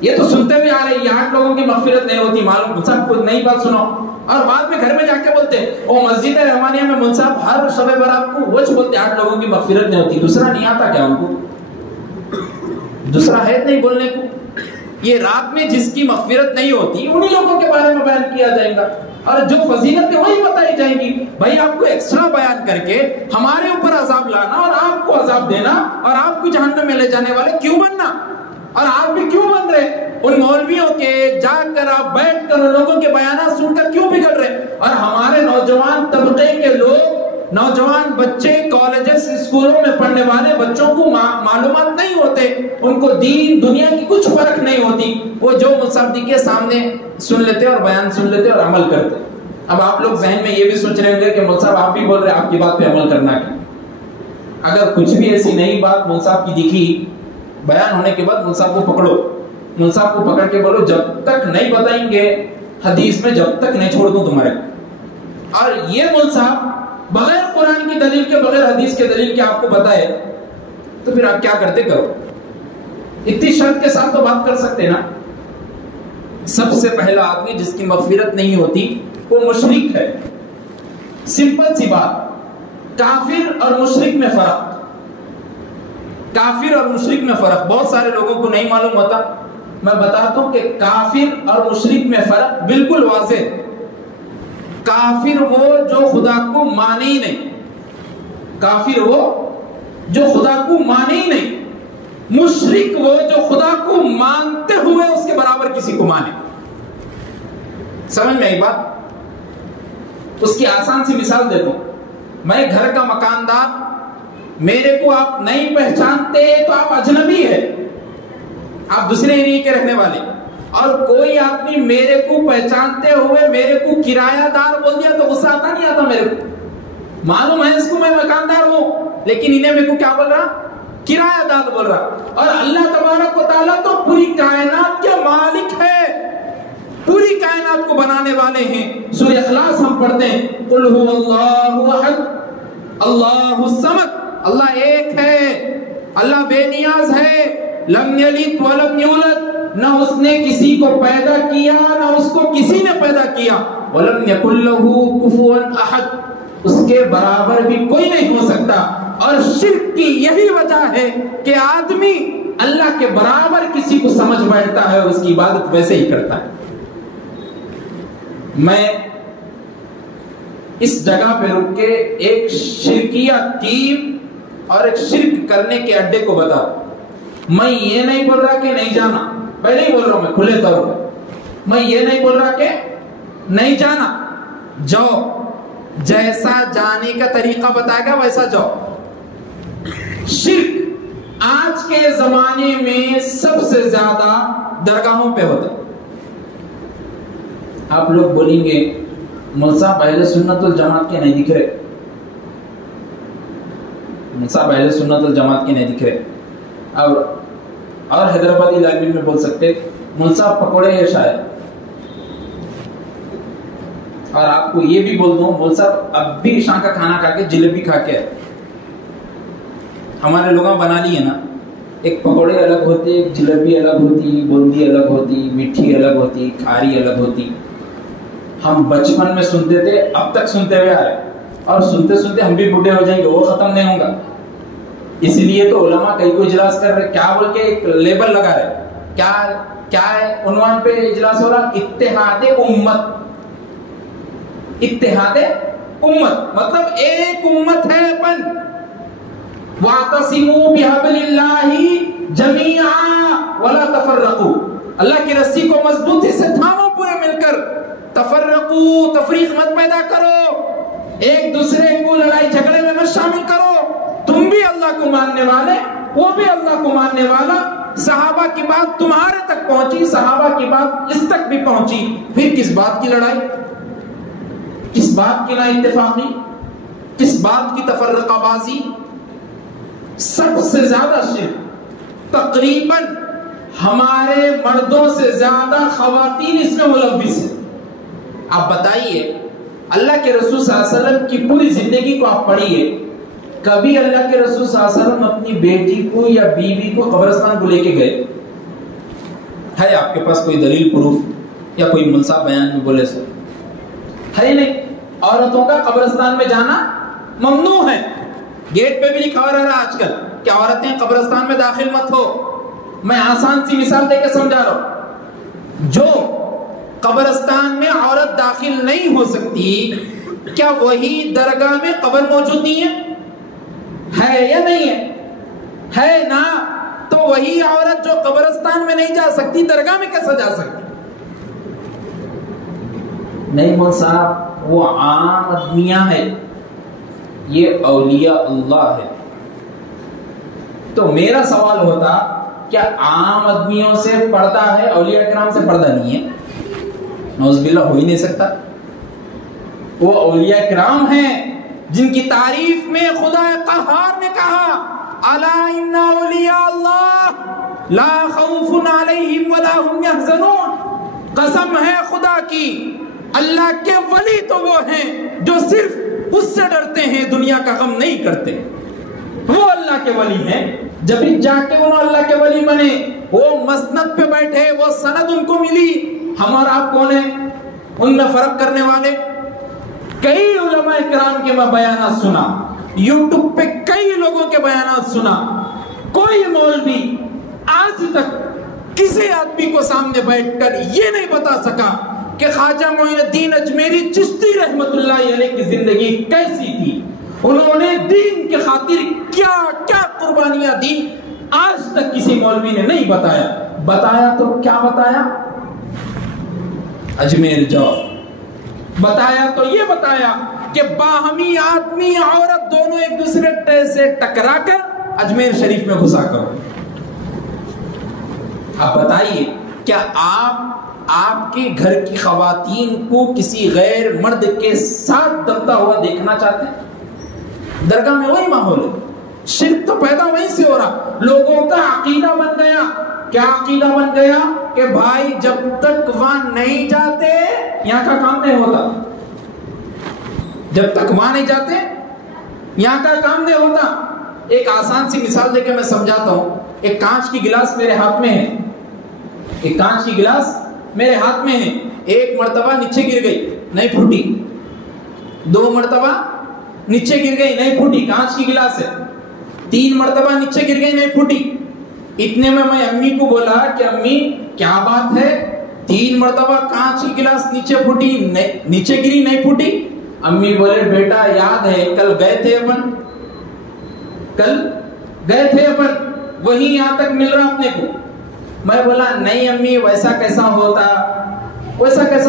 یہ تو سنتے ہوئے آ رہے, یہ 8 لوگوں کی مغفرت نہیں ہوتی معلوم, سب کو نئی بات سنو. اور بعد میں گھر میں جا کے بولتے وہ مسجد رحمانیہ میں مول صاحب ہر شب برات کو وہ بولتے 8 لوگوں کی مغفرت نہیں ہوتی, دوسرا نہیں آتا کیا ان کو, دوسرا ہے نہیں بولنے کو. یہ رات میں جس کی مغفرت نہیں ہوتی انہی لوگوں کے بارے میں بیان کیا جائے گا, اور جو فضیلت ہے وہی بتائی جائیں گی. بھائی آپ کو ایکسٹرا بیان کر کے ہمارے اوپر عذاب لانا اور آپ کو عذاب دینا اور آپ کو جہنم میں لے جانے والے کیوں بننا, اور آپ بھی کیوں بن رہے ان مولویوں کے جا کر آپ بیٹھ کر لوگوں کے بیانات سن کر کیوں بگڑ رہے. اور ہمارے نوجوان طبقے کے لوگ, نوجوان بچے کالجز اسکولوں میں پڑھنے والے بچوں کو معلومات نہیں ہوتے, ان کو دین دنیا کی کچھ فرق نہیں ہوتی, وہ جو مصدق کے سامنے سن لیتے اور بیان سن لیتے اور عمل کرتے. اب آپ لوگ ذہن میں یہ بھی سوچ رہے ہوں گے کہ مول صاحب آپ بھی بول رہے آپ کی بات پہ عمل کرنا کی, اگر کچھ بھی ایسی نئی بات مول صاحب کی دکھی بیان ہونے کے بعد مول صاحب کو پکڑو، مول صاحب کو پکڑ کے بولو جب تک نہیں بتائیں گے حدیث میں جب تک نہیں چھوڑ دوں تمہارے. اور یہ مول صاحب بغیر قرآن کی دلیل کے بغیر حدیث کے دلیل کے آپ کو بتائے تو پھر آپ کیا کرتے کرو. اتنی شرط کے ساتھ تو بات کر سکتے نا. سب سے پہلا آدمی جس کی مغفرت نہیں ہوتی وہ مشرک ہے. سمپل سی بات. کافر اور مشرک میں فرق، کافر اور مشرک میں فرق بہت سارے لوگوں کو نہیں معلوم ہوتا. میں بتاتا ہوں کہ کافر اور مشرک میں فرق بالکل واضح. کافر وہ جو خدا کو مانے ہی نہیں، کافر وہ جو خدا کو مانے ہی نہیں. مشرک وہ جو خدا کو مانتے ہوئے اس کے برابر کسی کو مانے. سمجھ میں آئی بات؟ اس کی آسان سی مثال دیتا ہوں. میں گھر کا مکاندار، میرے کو آپ نہیں پہچانتے تو آپ اجنبی ہے، آپ دوسرے ایریے کے رہنے والے. اور کوئی آدمی میرے کو پہچانتے ہوئے میرے کو کرایہ دار بول دیا تو غصہ آتا نہیں آتا؟ میرے کو معلوم ہے اس کو میں مکاندار ہوں، لیکن انہیں میرے کو کیا بول رہا؟ کرایہ دار بول رہا. اور اللہ تبارک و تعالیٰ تو پوری کائنات کے مالک ہے، پوری کائنات کو بنانے والے ہیں. سورہ اخلاص ہم پڑھتے ہیں، قل هو اللہ احد اللہ الصمد. اللہ ایک ہے، اللہ بے نیاز ہے. لم یلد ولم یولد، نہ اس نے کسی کو پیدا کیا نہ اس کو کسی نے پیدا کیا. ولم یکن لہ کفوا احد، اس کے برابر بھی کوئی نہیں ہو سکتا. اور شرک کی یہی وجہ ہے کہ آدمی اللہ کے برابر کسی کو سمجھ بیٹھتا ہے اور اس کی عبادت ویسے ہی کرتا ہے. میں اس جگہ پہ رک کے ایک شرکیہ ٹیم اور ایک شرک کرنے کے اڈے کو بتا. میں یہ نہیں بول رہا کہ نہیں جانا، پہلے ہی بول رہا ہوں میں کھلے طور پہ. میں یہ نہیں بول رہا کہ نہیں جانا، جاؤ، جیسا جانے کا طریقہ بتائے گا ویسا جاؤ. شرک آج کے زمانے میں سب سے زیادہ درگاہوں پہ ہوتا ہے. آپ لوگ بولیں گے مول صاحب اہل سنت الجماعت کے نہیں دکھ رہے، مول صاحب اہل سنت الجماعت کے نہیں دکھ رہے. اب اور حیدرآبادی لینگویج میں بول سکتے مول صاحب پکوڑے یا شاید. اور آپ کو یہ بھی بول دوں مول صاحب اب بھی شام کا کھانا کھا کے جلیبی کھا کے ہمارے لوگوں بنا لی ہے نا. ایک پکوڑے الگ ہوتے، ایک جلیبی الگ ہوتی، بوندی الگ ہوتی، میٹھی الگ ہوتی، کھاری الگ ہوتی. ہم بچپن میں سنتے تھے، اب تک سنتے ہوئے آ رہے، اور سنتے سنتے ہم بھی بوڑھے ہو جائیں گے، وہ ختم نہیں ہوگا. اس لیے تو علماء کئی کو اجلاس کر رہے، کیا بول کے ایک لیبل لگا رہے. کیا ہے عنوان پہ اجلاس ہو رہا؟ اتحاد امت. اتحاد امت مطلب ایک امت ہے اپن. وَاعْتَصِمُوا بِحَبْلِ اللَّهِ جَمِيعًا وَلَا تَفَرَّقُوا. اللہ کی رسی کو مضبوطی سے تھامو پورے مل کر. تفرقوا، تفریق مت پیدا کرو، ایک دوسرے کو لڑائی جھگڑے میں مت شامل کرو. تم بھی اللہ کو ماننے والے، وہ بھی اللہ کو ماننے والا. صحابہ کی بات تمہارے تک پہنچی، صحابہ کی بات اس تک بھی پہنچی. پھر کس بات کی لڑائی، کس بات کی نا اتفاقی، کس بات کی تفرقہ بازی؟ سب سے زیادہ شرک تقریباً ہمارے مردوں سے زیادہ خواتین اس میں ملوث ہیں. آپ بتائیے اللہ کے رسول صلی اللہ علیہ وسلم کی پوری زندگی کو آپ پڑھیے، کبھی اللہ کے رسول صلی اللہ علیہ وسلم اپنی بیٹی کو یا بیوی کو قبرستان کو لے کے گئے؟ ہے آپ کے پاس کوئی دلیل پروف یا کوئی منصاب بیان میں بولے سو؟ ہے نہیں. عورتوں کا قبرستان میں جانا ممنوع ہے. گیٹ پہ بھی لکھا ہوا رہا آج کل کہ عورتیں قبرستان میں داخل مت ہو. میں آسان سی مثال دے کے سمجھا رہا ہوں. جو قبرستان میں عورت داخل نہیں ہو سکتی، کیا وہی درگاہ میں قبر موجود نہیں ہے یا نہیں ہے؟ ہے نا. تو وہی عورت جو قبرستان میں نہیں جا سکتی درگاہ میں کیسے جا سکتی؟ نہیں مول صاحب وہ عام آدمیاں ہے، یہ اولیاء اللہ ہے. تو میرا سوال ہوتا کیا عام آدمیوں سے پردہ ہے، اولیاء کرام سے پردہ نہیں ہے؟ نعوذ باللہ ہو ہی نہیں سکتا. وہ اولیاء کرام ہیں، جن کی تعریف میں خدا قہار نے کہا الا ان اولیاء اللہ لا خوف علیہم ولا هم يحزنون، قسم ہے خدا کی، اللہ کے ولی تو وہ ہیں جو صرف اس سے ڈرتے ہیں، دنیا کا غم نہیں کرتے، وہ اللہ کے ولی ہیں۔ جب جا کے انہوں اللہ کے ولی بنے، وہ مسند پہ بیٹھے، وہ سند ان کو ملی، ہم اور آپ کون ہیں ان میں فرق کرنے والے؟ کئی علماء کرام کے میں بیانات سنا، یوٹیوب پہ کئی لوگوں کے بیانات سنا، کوئی مولوی آج تک کسی آدمی کو سامنے بیٹھ کر یہ نہیں بتا سکا کہ خواجہ معین الدین اجمیری چشتی رحمت اللہ علیہ کی زندگی کیسی تھی، انہوں نے دین کے خاطر کیا کیا قربانیاں دی، آج تک کسی مولوی نے نہیں بتایا۔ بتایا تو کیا بتایا؟ اجمیر جاؤ، بتایا تو یہ بتایا کہ باہمی آدمی عورت دونوں ایک دوسرے سے ٹکرا کر اجمیر شریف میں گھسا کرو۔ اب بتائیے کیا آپ کے گھر کی خواتین کو کسی غیر مرد کے ساتھ دبتا ہوا دیکھنا چاہتے ہیں؟ درگاہ میں وہی ماحول ہے، شرک تو پیدا وہیں سے ہو رہا۔ لوگوں کا عقیدہ بن گیا، کیا عقیدہ بن گیا کہ بھائی جب تک وہاں نہیں جاتے یہاں کا کام نہیں ہوتا، جب تک وہاں نہیں جاتے یہاں کا کام نہیں ہوتا۔ ایک آسان سی مثال دے کے میں سمجھاتا ہوں۔ ایک کانچ کی گلاس میرے ہاتھ میں ہے، ایک کانچ کی گلاس میرے ہاتھ میں ہے، ایک مرتبہ نیچے گر گئی نہیں پھوٹی، دو مرتبہ نیچے گر گئی نہیں پھوٹی، کانچ کی گلاس ہے، تین مرتبہ نیچے گر گئی نہیں پھوٹی۔ اتنے میں امی کو بولا کہ امی کیا بات ہے، تین مرتبہ کانچ کی گلاس نیچے پھوٹی، نیچے گری نہیں پھوٹی؟ امی بولے بیٹا یاد ہے کل گئے تھے اپن وہی یہاں تک مل رہا اپنے کو۔ میں بولا نہیں امی ویسا کیسا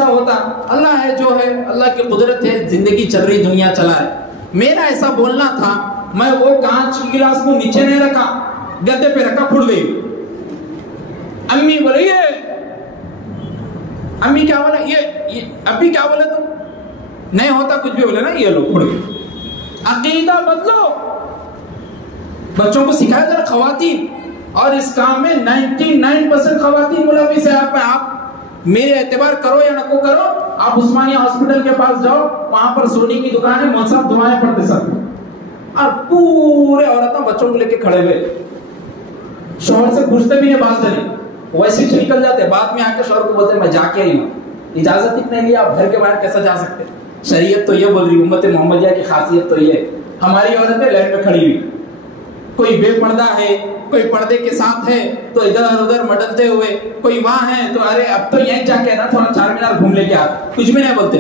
ہوتا، اللہ ہے جو ہے، اللہ کی قدرت ہے، زندگی چل رہی، دنیا چلا ہے۔ میرا ایسا بولنا تھا، میں وہ کانچ کی گلاس کو نیچے نہیں رکھا، گدے پہ رکھا، پھٹ گئی۔ امی بولے امی کیا بولا، یہ ابھی کیا بولے تم؟ نہیں ہوتا کچھ بھی بولے نا، یہ لوگ پھٹ گئے۔ عقیدہ بدلو، بچوں کو سکھایا ذرا۔ خواتین اور اس کام میں 99% خواتین ملوث ہے۔ آپ میرے اعتبار کرو یا نہ کرو، آپ عثمانیہ ہاسپٹل کے پاس جاؤ، وہاں پر سونی کی دکان ہے، مول صاحب دعائیں پڑھتے سب، اور پورے عورتیں بچوں کو لے کے کھڑے ہوئے، شوہر سے پوچھتے بھی نہیں، باز جنے ویسے ہی نکل جاتے، بعد میں آ کے شوہر کو بولتے میں جا کے آئی ہوں، اجازت اتنے لیا، آپ گھر کے باہر کیسا جا سکتے؟ شریعت تو یہ بول رہی، امت محمدیہ کی خاصیت تو یہ، ہماری عورتیں لائن میں کھڑی ہوئی، کوئی بے پردہ ہے، کوئی پردے کے ساتھ ہے تو ادھر ادھر مڈلتے ہوئے، کوئی وہاں ہے تو ارے اب تو یہیں جا کے نا تھوڑا چار مینار گھوم لے کے آ، کچھ بھی نہیں بولتے۔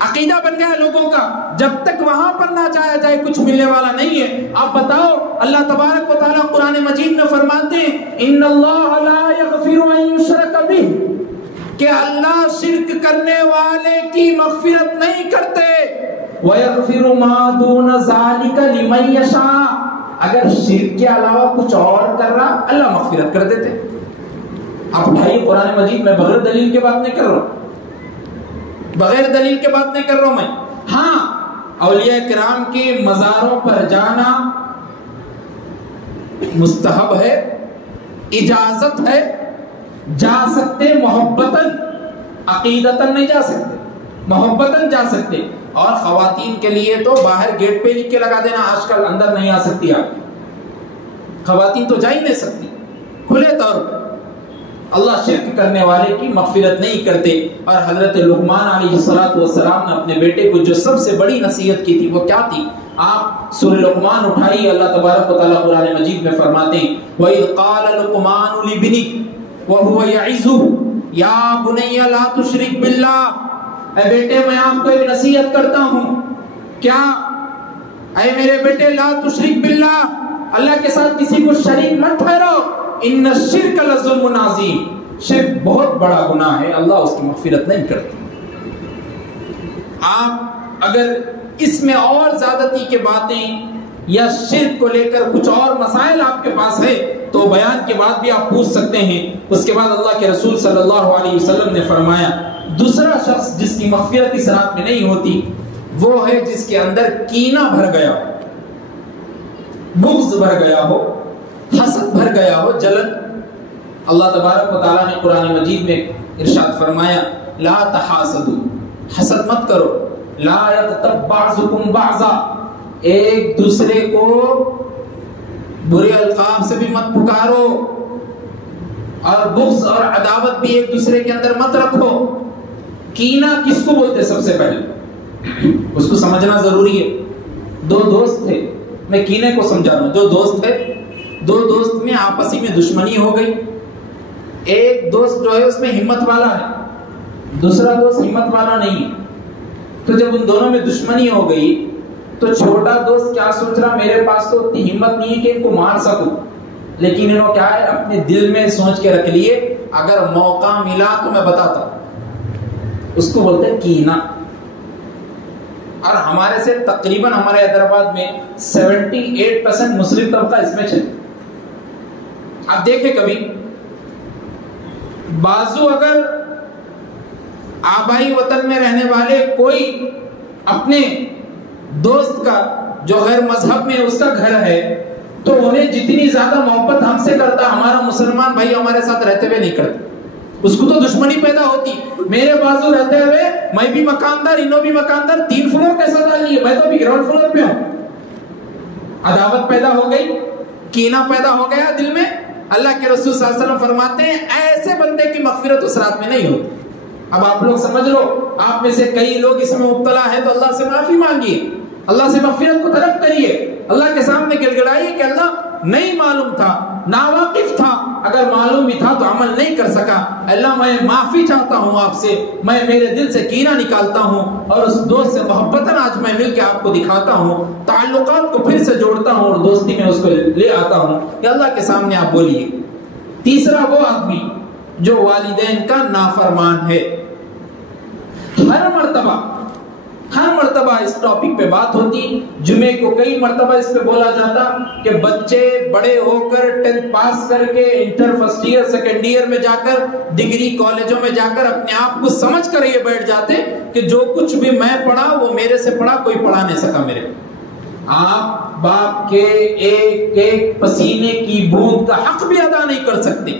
عقیدہ بن گیا لوگوں کا، جب تک وہاں پر نہ جایا جائے کچھ ملنے والا نہیں ہے۔ آپ بتاؤ، اللہ تبارک و تعالیٰ قرآن مجید میں فرماتے ہیں ان اللہ لا یغفر ان یشرک بہ، کہ اللہ شرک کرنے والے کی مغفرت نہیں کرتے، وَيَغْفِرُ مَا دُونَ ذَلِكَ لِمَن يَشَاءُ، اگر شرک کے علاوہ کچھ اور کر رہا اللہ مغفرت کر دیتے۔ آپ اٹھائیے قرآن مجید میں، بغیر دلیل کے بات نہیں کر رہا ہوں، بغیر دلیل کے بات نہیں کر رہا ہوں میں۔ ہاں اولیاء کرام کے مزاروں پر جانا مستحب ہے، اجازت ہے، جا سکتے محبتاً، عقیدتاً نہیں جا سکتے، محبتاً جا سکتے۔ اور خواتین کے لیے تو باہر گیٹ پہ لکھ کے لگا دینا آج کل اندر نہیں آ سکتی، آپ خواتین تو جا ہی نہیں سکتی کھلے طور پر۔ اللہ شرک کرنے والے کی مغفرت نہیں کرتے۔ اور حضرت لقمان علیہ السلام نے اپنے بیٹے کو جو سب سے بڑی نصیحت کی تھی وہ کیا تھی؟ آپ سورہ لقمان اٹھائیے، اللہ تبارک و تعالیٰ قرآن مجید میں فرماتے ہیں وَإِذْ قَالَ لُقْمَانُ لِابْنِهِ وَهُوَ يَعِظُهُ يَا بُنَيَّ لَا تُشْرِكْ بِاللَّهِ، اے بیٹے میں آپ کو ایک نصیحت کرتا ہوں، کیا؟ اے میرے بیٹے لا تشرک باللہ، اللہ کے ساتھ کسی کو شریک مت ٹھہراؤ، ان الشرک لظلم عظیم، شرک بہت بڑا گناہ ہے، اللہ اس کی مغفرت نہیں کرتا۔ آپ اگر اس میں اور زیادتی کے باتیں یا شرک کو لے کر کچھ اور مسائل آپ کے پاس ہے تو بیان کے بعد بھی آپ پوچھ سکتے ہیں۔ اس کے بعد اللہ کے رسول صلی اللہ علیہ وسلم نے فرمایا دوسرا شخص جس کی مغفرت اس رات میں نہیں ہوتی وہ ہے جس کے اندر کینہ بھر گیا ہو، بغض بھر گیا ہو، حسد بھر گیا ہو، جلن۔ اللہ تبارک و تعالیٰ نے قرآن مجید میں ارشاد فرمایا لا تحاسدوا، حسد مت کرو، لا یغتب بعضکم بعضا، ایک دوسرے کو برے القاب سے بھی مت پکارو، اور بغض اور عداوت بھی ایک دوسرے کے اندر مت رکھو۔ کینہ کس کو بولتے؟ سب سے پہلے اس کو سمجھنا ضروری ہے۔ دو دوست تھے، میں کینے کو سمجھا رہا ہوں، دو دوست تھے، دو دوست میں آپسی میں دشمنی ہو گئی۔ ایک دوست جو ہے اس میں ہمت والا ہے، دوسرا دوست ہمت والا نہیں ہے۔ تو جب ان دونوں میں دشمنی ہو گئی تو چھوٹا دوست کیا سوچ رہا، میرے پاس تو اتنی ہمت نہیں ہے کہ ان کو مار سکوں، لیکن انہوں کیا ہے اپنے دل میں سوچ کے رکھ لیے اگر موقع ملا تو میں بتاتا ہوں۔ اس کو بولتے ہیں کینہ۔ اور ہمارے سے تقریباً ہمارے حیدرآباد میں 78% مسلم طبقہ اس میں چلے۔ آپ دیکھیں کبھی بازو اگر آبائی وطن میں رہنے والے کوئی اپنے دوست کا جو غیر مذہب میں اس کا گھر ہے تو انہیں جتنی زیادہ محبت ہم سے کرتا ہمارا مسلمان بھائی ہمارے ساتھ رہتے ہوئے نہیں کرتے، اس کو تو دشمنی پیدا ہوتی۔ میرے بازو رہتے ہوئے میں بھی مکاندار، انہوں بھی مکاندار، 3 فلور کیسا ڈال لیے، میں تو بھی گراؤنڈ فلور پہ ہوں۔ عداوت پیدا ہو گئی، کینہ پیدا ہو گیا دل میں۔ اللہ کے رسول صلی اللہ علیہ وسلم فرماتے ہیں ایسے بندے کی مغفرت اس رات میں نہیں ہوتی۔ اب آپ لوگ سمجھ لو، آپ میں سے کئی لوگ اس میں مبتلا ہے تو اللہ سے معافی مانگیے، اللہ سے مغفرت کو طلب کریے، اللہ کے سامنے گڑگڑائیے کہ اللہ نہیں معلوم تھا، ناواقف تھا، اگر معلوم بھی تھا تو عمل نہیں کر سکا، اللہ میں معافی چاہتا ہوں آپ سے، میں میرے دل سے کینہ نکالتا ہوں اور اس دوست سے محبتاً آج میں مل کے آپ کو دکھاتا ہوں، تعلقات کو پھر سے جوڑتا ہوں اور دوستی میں اس کو لے آتا ہوں کہ اللہ کے سامنے آپ بولیے۔ تیسرا وہ آدمی جو والدین کا نافرمان ہے۔ ہر مرتبہ اس ٹاپک پہ بات ہوتی، جمعے کو کئی مرتبہ اس پہ بولا جاتا کہ بچے بڑے ہو کر 10th پاس کر کے inter first year second year میں جا کر ڈگری کالجوں میں جا کر اپنے آپ کو سمجھ کر یہ بیٹھ جاتے کہ جو کچھ بھی میں پڑھا وہ میرے سے پڑھا، کوئی پڑھا نہیں سکا میرے۔ آپ باپ کے ایک ایک پسینے کی بوند کا حق بھی ادا نہیں کر سکتے،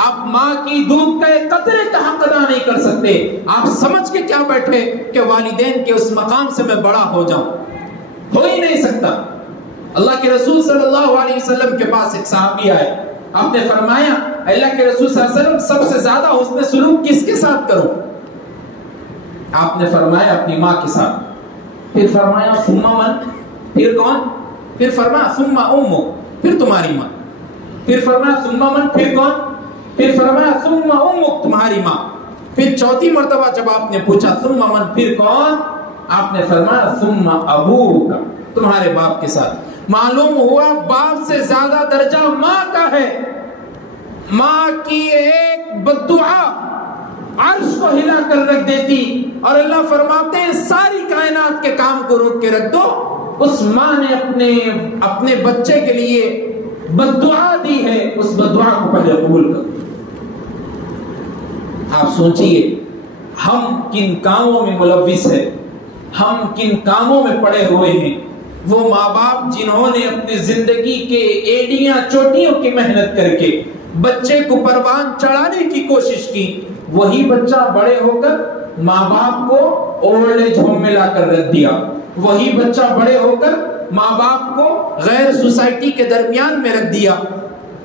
آپ ماں کی دودھ کا ایک قطرے کا حق ادا نہیں کر سکتے۔ آپ سمجھ کے کیا بیٹھے کہ والدین کے اس مقام سے میں بڑا ہو جاؤں، ہو ہی نہیں سکتا۔ اللہ کے رسول صلی اللہ علیہ وسلم کے پاس ایک صحابی آئے، آپ نے فرمایا اللہ کے رسول صلی اللہ علیہ وسلم سب سے زیادہ حسن سلوک کس کے ساتھ کروں؟ آپ نے فرمایا اپنی ماں کے ساتھ، پھر فرمایا ثم من، پھر کون؟ پھر فرمایا ثم امک، پھر تمہاری ماں، پھر فرمایا ثم من، پھر کون؟ پھر فرمایا ثم امک، تمہاری ماں۔ پھر چوتھی مرتبہ جب آپ نے پوچھا ثم من، پھر کون؟ آپ نے فرمایا ثم ابوک، تمہارے باپ کے ساتھ۔ معلوم ہوا باپ سے زیادہ درجہ ماں کا ہے۔ ماں کی ایک بددعا عرش کو ہلا کر رکھ دیتی، اور اللہ فرماتے ہیں ساری کائنات کے کام کو روک کے رکھ دو، اس ماں نے اپنے بچے کے لیے بددعا دی ہے، اس بددعا کو پہلے قبول کرو۔ آپ سوچئے ہم کن کاموں میں ملوث ہیں، ہم کن کاموں میں پڑے ہوئے ہیں۔ وہ ماں باپ جنہوں نے اپنی زندگی کے ایڑیاں چوٹیوں کی محنت کر کے بچے کو پروان چڑھانے کی کوشش کی، وہی بچہ بڑے ہو کر ماں باپ کو اولڈ ایج ہوم میں لا کر رکھ دیا، وہی بچہ بڑے ہو کر ماں باپ کو غیر سوسائٹی کے درمیان میں رکھ دیا۔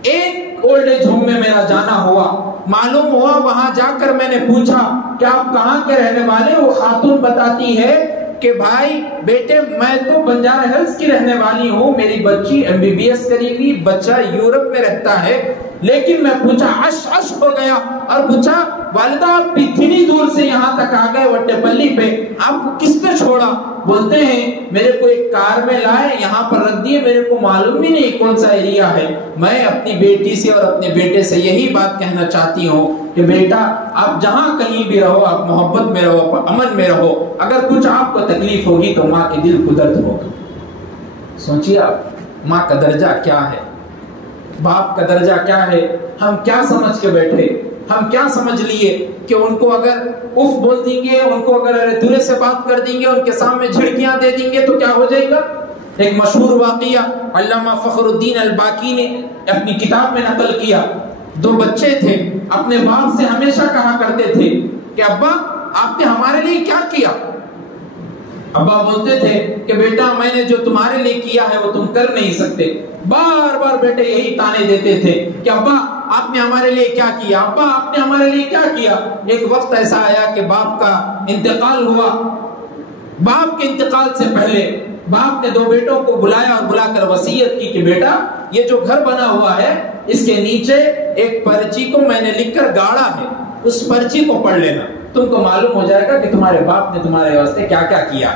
ایک اولڈ ایج ہوم میں میرا جانا ہوا، معلوم ہوا وہاں جا کر میں نے پوچھا کہ آپ کہاں کے رہنے والے؟ وہ خاتون بتاتی ہے کہ بھائی بیٹے میں تو بنجارا ہلز کی رہنے والی ہوں، میری بچی MBBS کرے گی، بچہ یورپ میں رہتا ہے۔ لیکن میں پوچھا، عش ہو گیا اور پوچھا والدہ آپ اتنی دور سے یہاں تک آ گئے وٹے پلی پہ، آپ کو کس نے چھوڑا؟ بولتے ہیں میرے کو ایک کار میں لائے، یہاں پر رکھ دیے، میرے کو معلوم ہی نہیں کون سا ایریا ہے۔ میں اپنی بیٹی سے اور اپنے بیٹے سے یہی بات کہنا چاہتی ہوں کہ بیٹا آپ جہاں کہیں بھی رہو، آپ محبت میں رہو، امن میں رہو، اگر کچھ آپ کو تکلیف ہوگی تو ماں کے دل کو درد ہوگا۔ سوچیے آپ ماں کا درجہ کیا ہے، باپ کا درجہ کیا ہے، ہم کیا سمجھ کے بیٹھے ہم کیا سمجھ لیے کہ ان کو اگر اف بول دیں گے، ان کو اگر دورے سے بات کر دیں گے، ان کے سامنے جھڑکیاں دے دیں گے تو کیا ہو جائے گا؟ ایک مشہور واقعہ علامہ فخر الدین الباقی نے اپنی کتاب میں نقل کیا. 2 بچے تھے، اپنے باپ سے ہمیشہ کہا کرتے تھے کہ ابا آپ نے ہمارے لیے کیا کیا؟ ابا بولتے تھے کہ بیٹا میں نے جو تمہارے لیے کیا ہے وہ تم کر نہیں سکتے. بار بار بیٹے یہی تانے دیتے تھے کہ ابا آپ نے ہمارے لیے کیا کیا، ابا آپ نے ہمارے لیے کیا کیا. ایک وقت ایسا آیا کہ باپ کا انتقال ہوا. باپ کے انتقال سے پہلے باپ نے 2 بیٹوں کو بلایا اور بلا کر وصیت کی کہ بیٹا یہ جو گھر بنا ہوا ہے اس کے نیچے ایک پرچی کو میں نے لکھ کر گاڑا ہے، اس پرچی کو پڑھ لینا، تم کو معلوم ہو جائے گا کہ تمہارے باپ نے تمہارے واسطے کیا کیا کیا.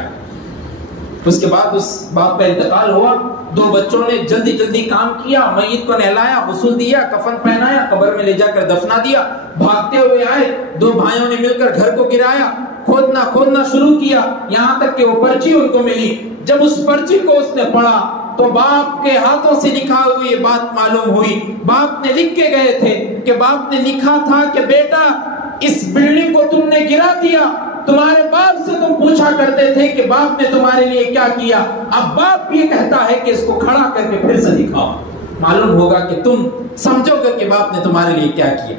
اس کے بعد اس باپ کا انتقال ہوا. 2 بچوں نے جلدی جلدی کام کیا، میت کو نہلایا، غسل دیا، کفن پہنایا، قبر میں لے جا کر دفنا دیا. بھاگتے ہوئے آئے، 2 بھائیوں نے مل کر گھر کو گرایا، کھودنا شروع کیا، یہاں تک کہ وہ پرچی ان کو ملی. جب اس پرچی کو اس نے پڑھا تو باپ کے ہاتھوں سے لکھا ہوئی بات معلوم ہوئی. باپ نے لکھ کے گئے تھے کہ باپ نے لکھا تھا کہ بیٹا اس بلڈنگ کو تم نے گرا دیا، تمہارے باپ سے تم پوچھا کرتے تھے کہ باپ نے تمہارے لیے کیا کیا. اب باپ یہ کہتا ہے کہ اس کو کھڑا کر کے پھر سے دکھاؤ، معلوم ہوگا کہ تم سمجھو گے کہ باپ نے تمہارے لیے کیا کیا.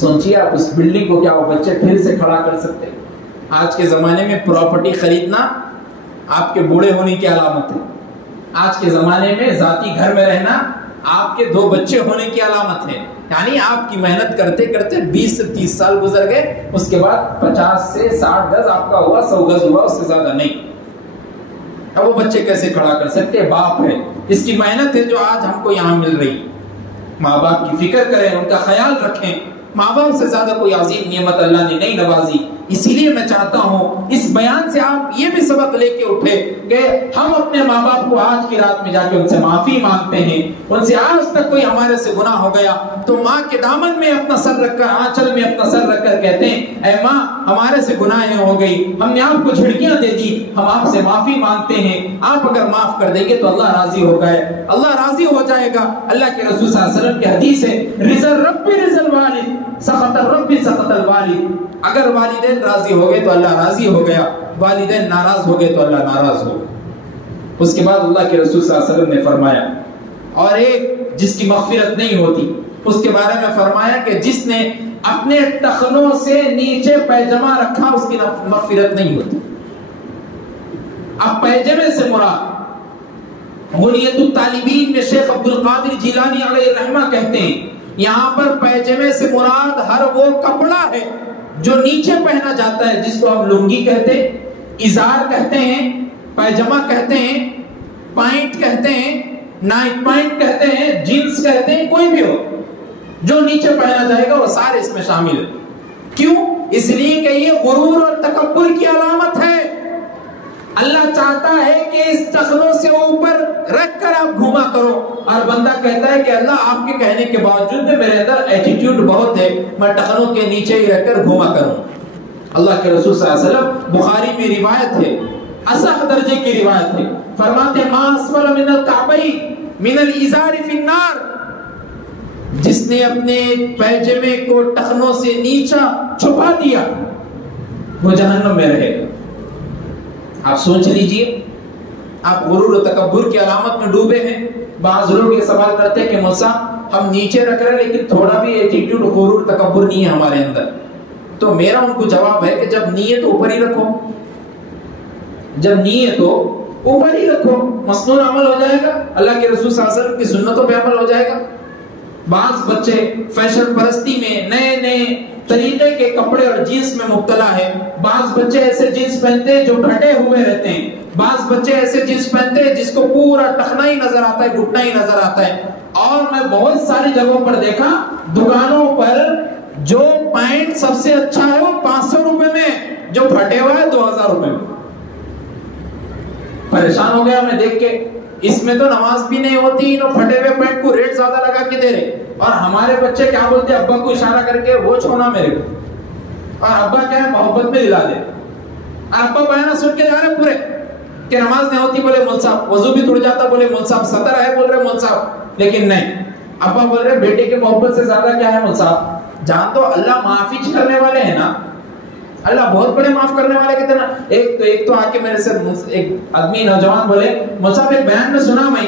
سوچیے آپ اس بلڈنگ کو کیا وہ بچے پھر سے کھڑا کر سکتے؟ آج کے زمانے میں پراپرٹی خریدنا آپ کے بوڑھے ہونے کی علامت ہے. آج کے زمانے میں ذاتی گھر میں رہنا آپ کے 2 بچے ہونے کی علامت ہے. یعنی آپ کی محنت کرتے کرتے 20 سے 30 سال گزر گئے، اس کے بعد 50 سے 60 گز آپ کا ہوا، 100 گز ہوا، اس سے زیادہ نہیں. اب وہ بچے کیسے کھڑا کر سکتے؟ باپ ہے، اس کی محنت ہے جو آج ہم کو یہاں مل رہی. ماں باپ کی فکر کریں، ان کا خیال رکھیں. ماں باپ سے زیادہ کوئی عظیم نعمت اللہ نے نہیں نوازی. اسی لیے میں چاہتا ہوں اس بیان سے آپ یہ بھی سبق لے کے اٹھے کہ ہم اپنے ماں باپ کو آج کی رات میں جا کے ان سے معافی مانگتے ہیں. ان سے آج تک کوئی ہمارے سے گناہ ہو گیا تو ماں کے دامن میں اپنا سر رکھ کر، آنچل میں اپنا سر رکھ کر کہتے ہیں اے ماں ہمارے سے گناہیں ہو گئی، ہم نے آپ کو جھڑکیاں دے دی، ہم آپ سے معافی مانگتے ہیں. آپ اگر معاف کر دیں گے تو اللہ راضی ہو گئے، اللہ راضی ہو جائے گا. اللہ کے رسول صلی اللہ علیہ وسلم کی حدیث ہے رضا الرب رضا الوالد سخط الرب سخط الوالد. اگر والدین راضی ہو گئے تو اللہ راضی ہو گیا، والدین ناراض ہو گئے تو اللہ ناراض ہو گیا. اس کے بعد اللہ کے رسول صلی اللہ علیہ وسلم نے فرمایا، اور ایک جس کی مغفرت نہیں ہوتی اس کے بارے میں فرمایا کہ جس نے اپنے ٹخنوں سے نیچے پیجامہ رکھا اس کی مغفرت نہیں ہوتی. اب پیجامے سے مراد غنیت الطالبین میں شیخ عبد القادر جیلانی علیہ الرحمہ کہتے ہیں یہاں پر پیجامے سے مراد ہر وہ کپڑا ہے جو نیچے پہنا جاتا ہے، جس کو ہم لنگی کہتے ہیں، ازار کہتے ہیں، پیجامہ کہتے ہیں، پینٹ کہتے ہیں، نائٹ پینٹ کہتے ہیں، جینز کہتے ہیں، کوئی بھی ہو جو نیچے پہنا جائے گا وہ سارے اس میں شامل ہے. کیوں؟ اس لیے کہ یہ غرور اور تکبر کی علامت ہے. اللہ چاہتا ہے کہ اس ٹخنوں سے اوپر رکھ کر آپ گھوما کرو، اور بندہ کہتا ہے کہ اللہ آپ کے کہنے کے باوجود میرے اندر ایٹیٹیوڈ بہت ہے، میں ٹخنوں کے نیچے ہی رکھ کر گھوما کروں. اللہ کے رسول صلی اللہ علیہ وسلم بخاری میں روایت ہے، اصح درجے کی روایت ہے، فرماتے ہیں ما اسفل من الکعبین من الازار فی النار. جس نے اپنے پیجامے کو ٹخنوں سے نیچا چھپا دیا وہ جہنم میں رہے گا. آپ سوچ لیجئے، آپ غرور و تکبر کی علامت میں ڈوبے ہیں. بعض لوگ یہ سوال کرتے ہیں کہ موسیٰ ہم نیچے رکھ رہے ہیں لیکن تھوڑا بھی ایٹیٹیوڈ غرور تکبر نہیں ہے ہمارے اندر. تو میرا ان کو جواب ہے کہ جب نیت اوپر ہی رکھو، جب نیت ہو اوپر ہی رکھو، مسنون عمل ہو جائے گا، اللہ کے رسول صلی اللہ علیہ وسلم کی سنتوں پہ عمل ہو جائے گا. بعض بچے فیشن پرستی میں نئے نئے طریقے کے کپڑے اور جینس میں مبتلا ہے. بعض بچے ایسے جینس پہنتے ہیں جو ڈھٹے ہوئے رہتے ہیں، بعض بچے ایسے جینس پہنتے ہیں جس کو پورا ٹخنا ہی نظر آتا ہے، گھٹنا ہی نظر آتا ہے. اور میں بہت ساری جگہوں پر دیکھا دکانوں پر جو پینٹ سب سے اچھا ہے وہ 500 روپے میں، جو پھٹے ہوا ہے 2000 روپے میں. پریشان ہو گیا میں دیکھ کے، اس میں تو نماز بھی نہیں ہوتی، انہوں پھٹے ہوئے پینٹ کو ریٹ زیادہ لگا کے دے رہے. اور ہمارے بچے کیا بولتے ہیں، ابا کو اشارہ کر کے وہ چھونا میرے کو، اور ابا کیا ہے محبت میں دلا دے. ابا بیانہ سن کے جا رہے پورے کہ نماز نہیں ہوتی، بولے مول صاحب وضو بھی ٹوٹ جاتا، بولے مول صاحب سطر ہے، بول رہے مول صاحب. لیکن نہیں، ابا بول رہے بیٹے کے محبت سے زیادہ کیا ہے مول صاحب، جہاں تو اللہ معافی کرنے والے ہیں نا، اللہ بہت بڑے معاف کرنے والے کہتے ہیں نا. ایک تو آ کے میرے سے ایک آدمی نوجوان بولے مصعب ایک بیان میں سنا میں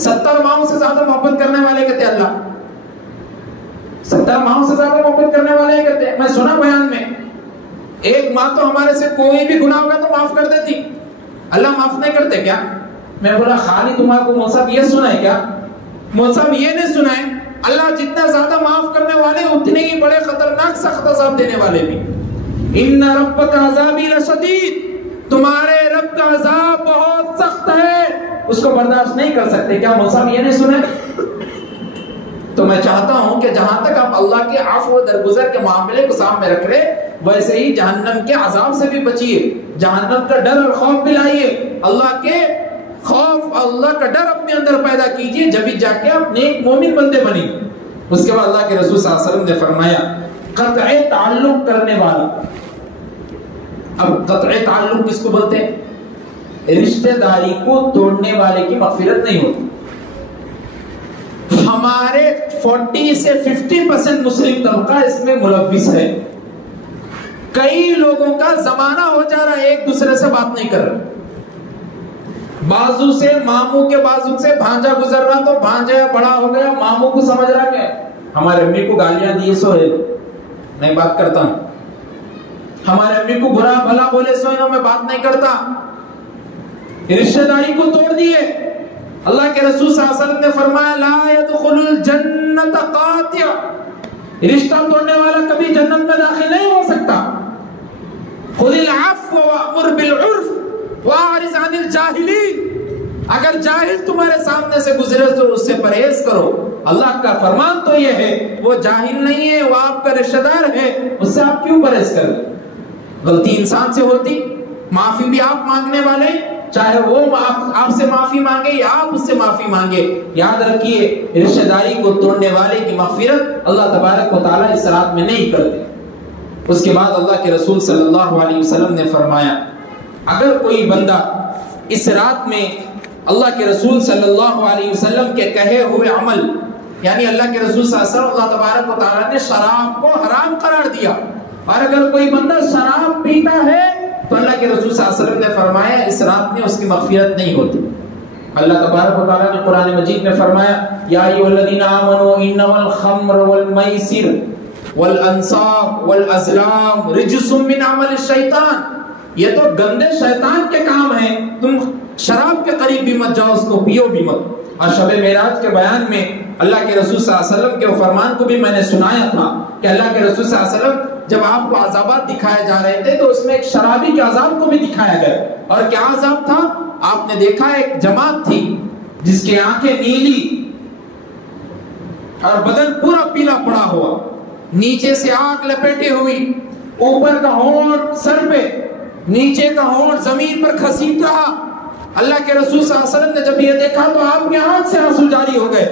70 ماؤں سے زیادہ محبت کرنے والے کہتے ہیں اللہ، 70 ماؤں سے زیادہ محبت کرنے والے کہتے ہیں. میں سنا بیان میں ایک ماں تو ہمارے سے کوئی بھی گناہ ہوگا تو معاف کر دیتی، اللہ معاف نہیں کرتے کیا؟ میں بولا خالی تمہارے کو مصعب یہ سنا ہے کیا؟ مصعب یہ نہیں سنا ہے اللہ جتنا زیادہ معاف کرنے والے اتنے ہی بڑے خطرناک سخت عذاب دینے والے بھی. ان ربک عذابی لشدید، تمہارے رب کا عذاب بہت سخت ہے، اس کو برداشت نہیں کر سکتے. کیا مصعب یہ نہیں سنا؟ تو میں چاہتا ہوں کہ جہاں تک آپ اللہ کے عفو و درگزر کے معاملے کو سامنے رکھ رہے، ویسے ہی جہنم کے عذاب سے بھی بچیے، جہنم کا ڈر اور خوف بھی لائیے، اللہ کے خوف اللہ کا ڈر اپنے اندر پیدا کیجئے، جبھی جا کے آپ نیک مومن بندے بنیں. اس کے بعد اللہ کے رسول صلی اللہ علیہ وسلم نے فرمایا قطع تعلق کرنے والا. اب قطع تعلق کس کو بولتے ہیں؟ رشتہ داری کو توڑنے والے کی مغفرت نہیں ہوتی. ہمارے 40 سے 50% مسلم طبقہ اس میں ملوث ہے. کئی لوگوں کا زمانہ ہو جا رہا ہے ایک دوسرے سے بات نہیں کر رہا، بازو سے ماموں کے بازو سے بھانجا گزر رہا تو بھانجا بڑا ہو گیا، ماموں کو سمجھ رہا کہ ہمارے امی کو گالیاں دیے سو ہے نہیں بات کرتا ہوں، ہمارے امی کو برا بھلا بولے سو میں بات نہیں کرتا. رشتہ داری کو توڑ دیے. اللہ کے رسول صلی اللہ علیہ وسلم نے فرمایا لا يدخل الجنت قاطع، رشتہ توڑنے والا کبھی جنت میں داخل نہیں ہو سکتا. خذ العفو وامر بالعرف واعرض عن الجاہلین، اگر جاہل تمہارے سامنے سے گزرے تو اس سے پرہیز کرو. اللہ کا فرمان تو یہ ہے وہ جاہل نہیں ہے، وہ آپ کا رشتہ دار ہے، اس سے آپ کیوں پرہیز کریں؟ غلطی انسان سے ہوتی، معافی بھی آپ مانگنے والے، چاہے وہ آپ سے معافی مانگے یا آپ اس سے معافی مانگے. یاد رکھیے رشتہ داری کو توڑنے والے کی مغفرت اللہ تبارک و تعالیٰ اس رات میں نہیں کرتے. اس کے بعد اللہ کے رسول صلی اللہ علیہ وسلم نے فرمایا اگر کوئی بندہ اس رات میں اللہ کے رسول صلی اللہ علیہ وسلم کے کہے ہوئے عمل، یعنی اللہ کے رسول صلی اللہ علیہ وسلم اللہ تبارک و تعالیٰ نے شراب کو حرام قرار دیا، اور اگر کوئی بندہ شراب پیتا ہے تو اللہ کے رسول صلی اللہ علیہ وسلم نے فرمایا اس رات میں اس کی مغفرت نہیں ہوتی. اللہ تبارک و تعالیٰ نے قرآن مجید میں فرمایا یا ایھا الذین آمنوا انما الخمر والمیسر والانصاب والازلام رجس من عمل الشیطان، یہ تو گندے شیطان کے کام ہیں، تم شراب کے قریب بھی مت جاؤ، اس کو پیو بھی مت. اور شب معراج کے بیان میں اللہ کے رسول صلی اللہ علیہ وسلم کے فرمان کو بھی میں نے سنایا تھا کہ اللہ کے رسول صلی اللہ علیہ وسلم جب آپ کو عذابات دکھائے جا رہے تھے تو اس میں ایک شرابی کے عذاب کو بھی دکھایا گیا. اور کیا عذاب تھا؟ آپ نے دیکھا ایک جماعت تھی جس کی آنکھیں نیلی اور بدن پورا پیلا پڑا ہوا، نیچے سے آنکھ لپیٹی ہوئی، اوپر کا ہونٹ سر پہ، نیچے کا ہونٹ زمین پر کھسیٹ رہا. اللہ کے رسول صلی اللہ علیہ وسلم نے جب یہ دیکھا تو آپ کی آنکھ سے آنسو جاری ہو گئے.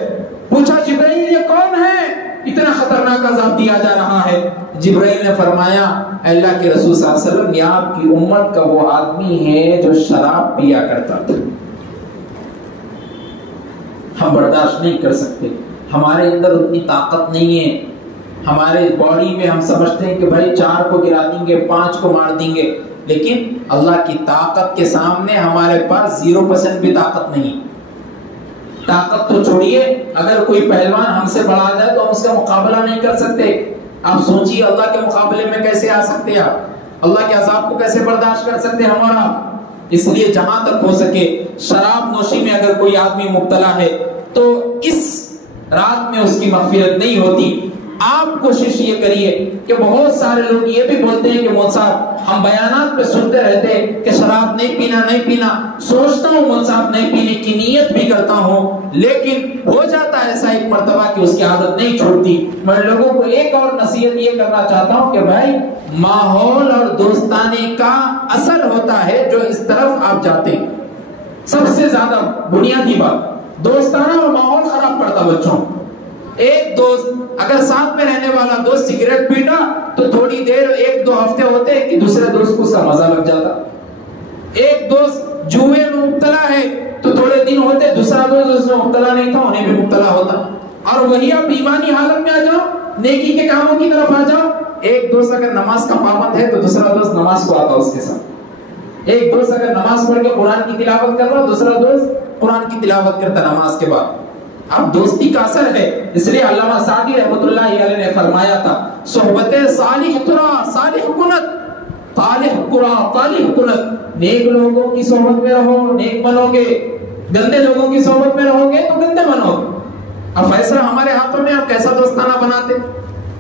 پوچھا جبرائیل یہ کون ہے؟ اتنا خطرناک عذاب دیا جا رہا ہے. جبرائیل نے فرمایا اللہ کے رسول صلی اللہ علیہ وسلم یہ آپ کی امت کا وہ آدمی ہے جو شراب پیا کرتا تھا. ہم برداشت نہیں کر سکتے، ہمارے اندر اتنی طاقت نہیں ہے، ہمارے باڈی میں ہم سمجھتے ہیں کہ بھائی 4 کو گرا دیں گے 5 کو مار دیں گے، لیکن اللہ کی طاقت کے سامنے ہمارے پاس 0% بھی طاقت نہیں. طاقت تو چھوڑیے، اگر کوئی پہلوان ہم سے بڑھا جائے تو ہم اس کا مقابلہ نہیں کر سکتے. آپ سوچیے اللہ کے مقابلے میں کیسے آ سکتے ہیں آپ؟ اللہ کے عذاب کو کیسے برداشت کر سکتے ہیں ہمارا؟ اس لیے جہاں تک ہو سکے شراب نوشی میں اگر کوئی آدمی مبتلا ہے تو اس رات میں اس کی مغفرت نہیں ہوتی. آپ کوشش یہ کریے کہ بہت سارے لوگ یہ بھی بولتے ہیں کہ مول صاحب ہم بیانات میں سنتے رہتے ہیں کہ شراب نہیں پینا، سوچتا ہوں مول صاحب نہیں پینے کی نیت بھی کرتا ہوں، لیکن ہو جاتا ہے ایسا ایک مرتبہ کہ اس کی عادت نہیں چھوڑتی. میں لوگوں کو ایک اور نصیحت یہ کرنا چاہتا ہوں کہ بھائی ماحول اور دوستانے کا اثر ہوتا ہے جو اس طرف آپ جاتے ہیں. سب سے زیادہ بنیادی بات دوستانہ اور ماحول خراب کرتا بچوں. ایک دوست اگر ساتھ میں رہنے والا دوست سگریٹ پیتا تو تھوڑی دیر 1-2 ہفتے ہوتے کہ دوسرے دوست کو اس کا مزہ لگ جاتا. ایک دوست جوئے میں مبتلا ہے تو تھوڑے دن ہوتے دوسرا دوست اس میں مبتلا نہیں تھا انہیں بھی مبتلا ہوتا. اور وہی آپ ایمانی حالت میں آ جاؤ نیکی کے کاموں کی طرف آ جاؤ. ایک دوست اگر نماز کا پابند ہے تو دوسرا دوست نماز کو آتا اس کے ساتھ. ایک دوست اگر نماز پڑھ کے قرآن کی تلاوت کر رہا دوسرا دوست قرآن کی تلاوت کرتا نماز کے بعد. اب دوستی کا اثر ہے. اس لیے علامہ سعدی رحمۃ اللہ علیہ نے فرمایا تھا صحبت صالح ترا صالح کنت طالح قرا طالح کنت. نیک لوگوں کی صحبت میں رہو نیک بنو گے, گندے لوگوں کی صحبت میں رہو گے تو گندے بنو گے. اب فیصلہ ہمارے ہاتھوں میں آپ کیسا دوستانہ بناتے.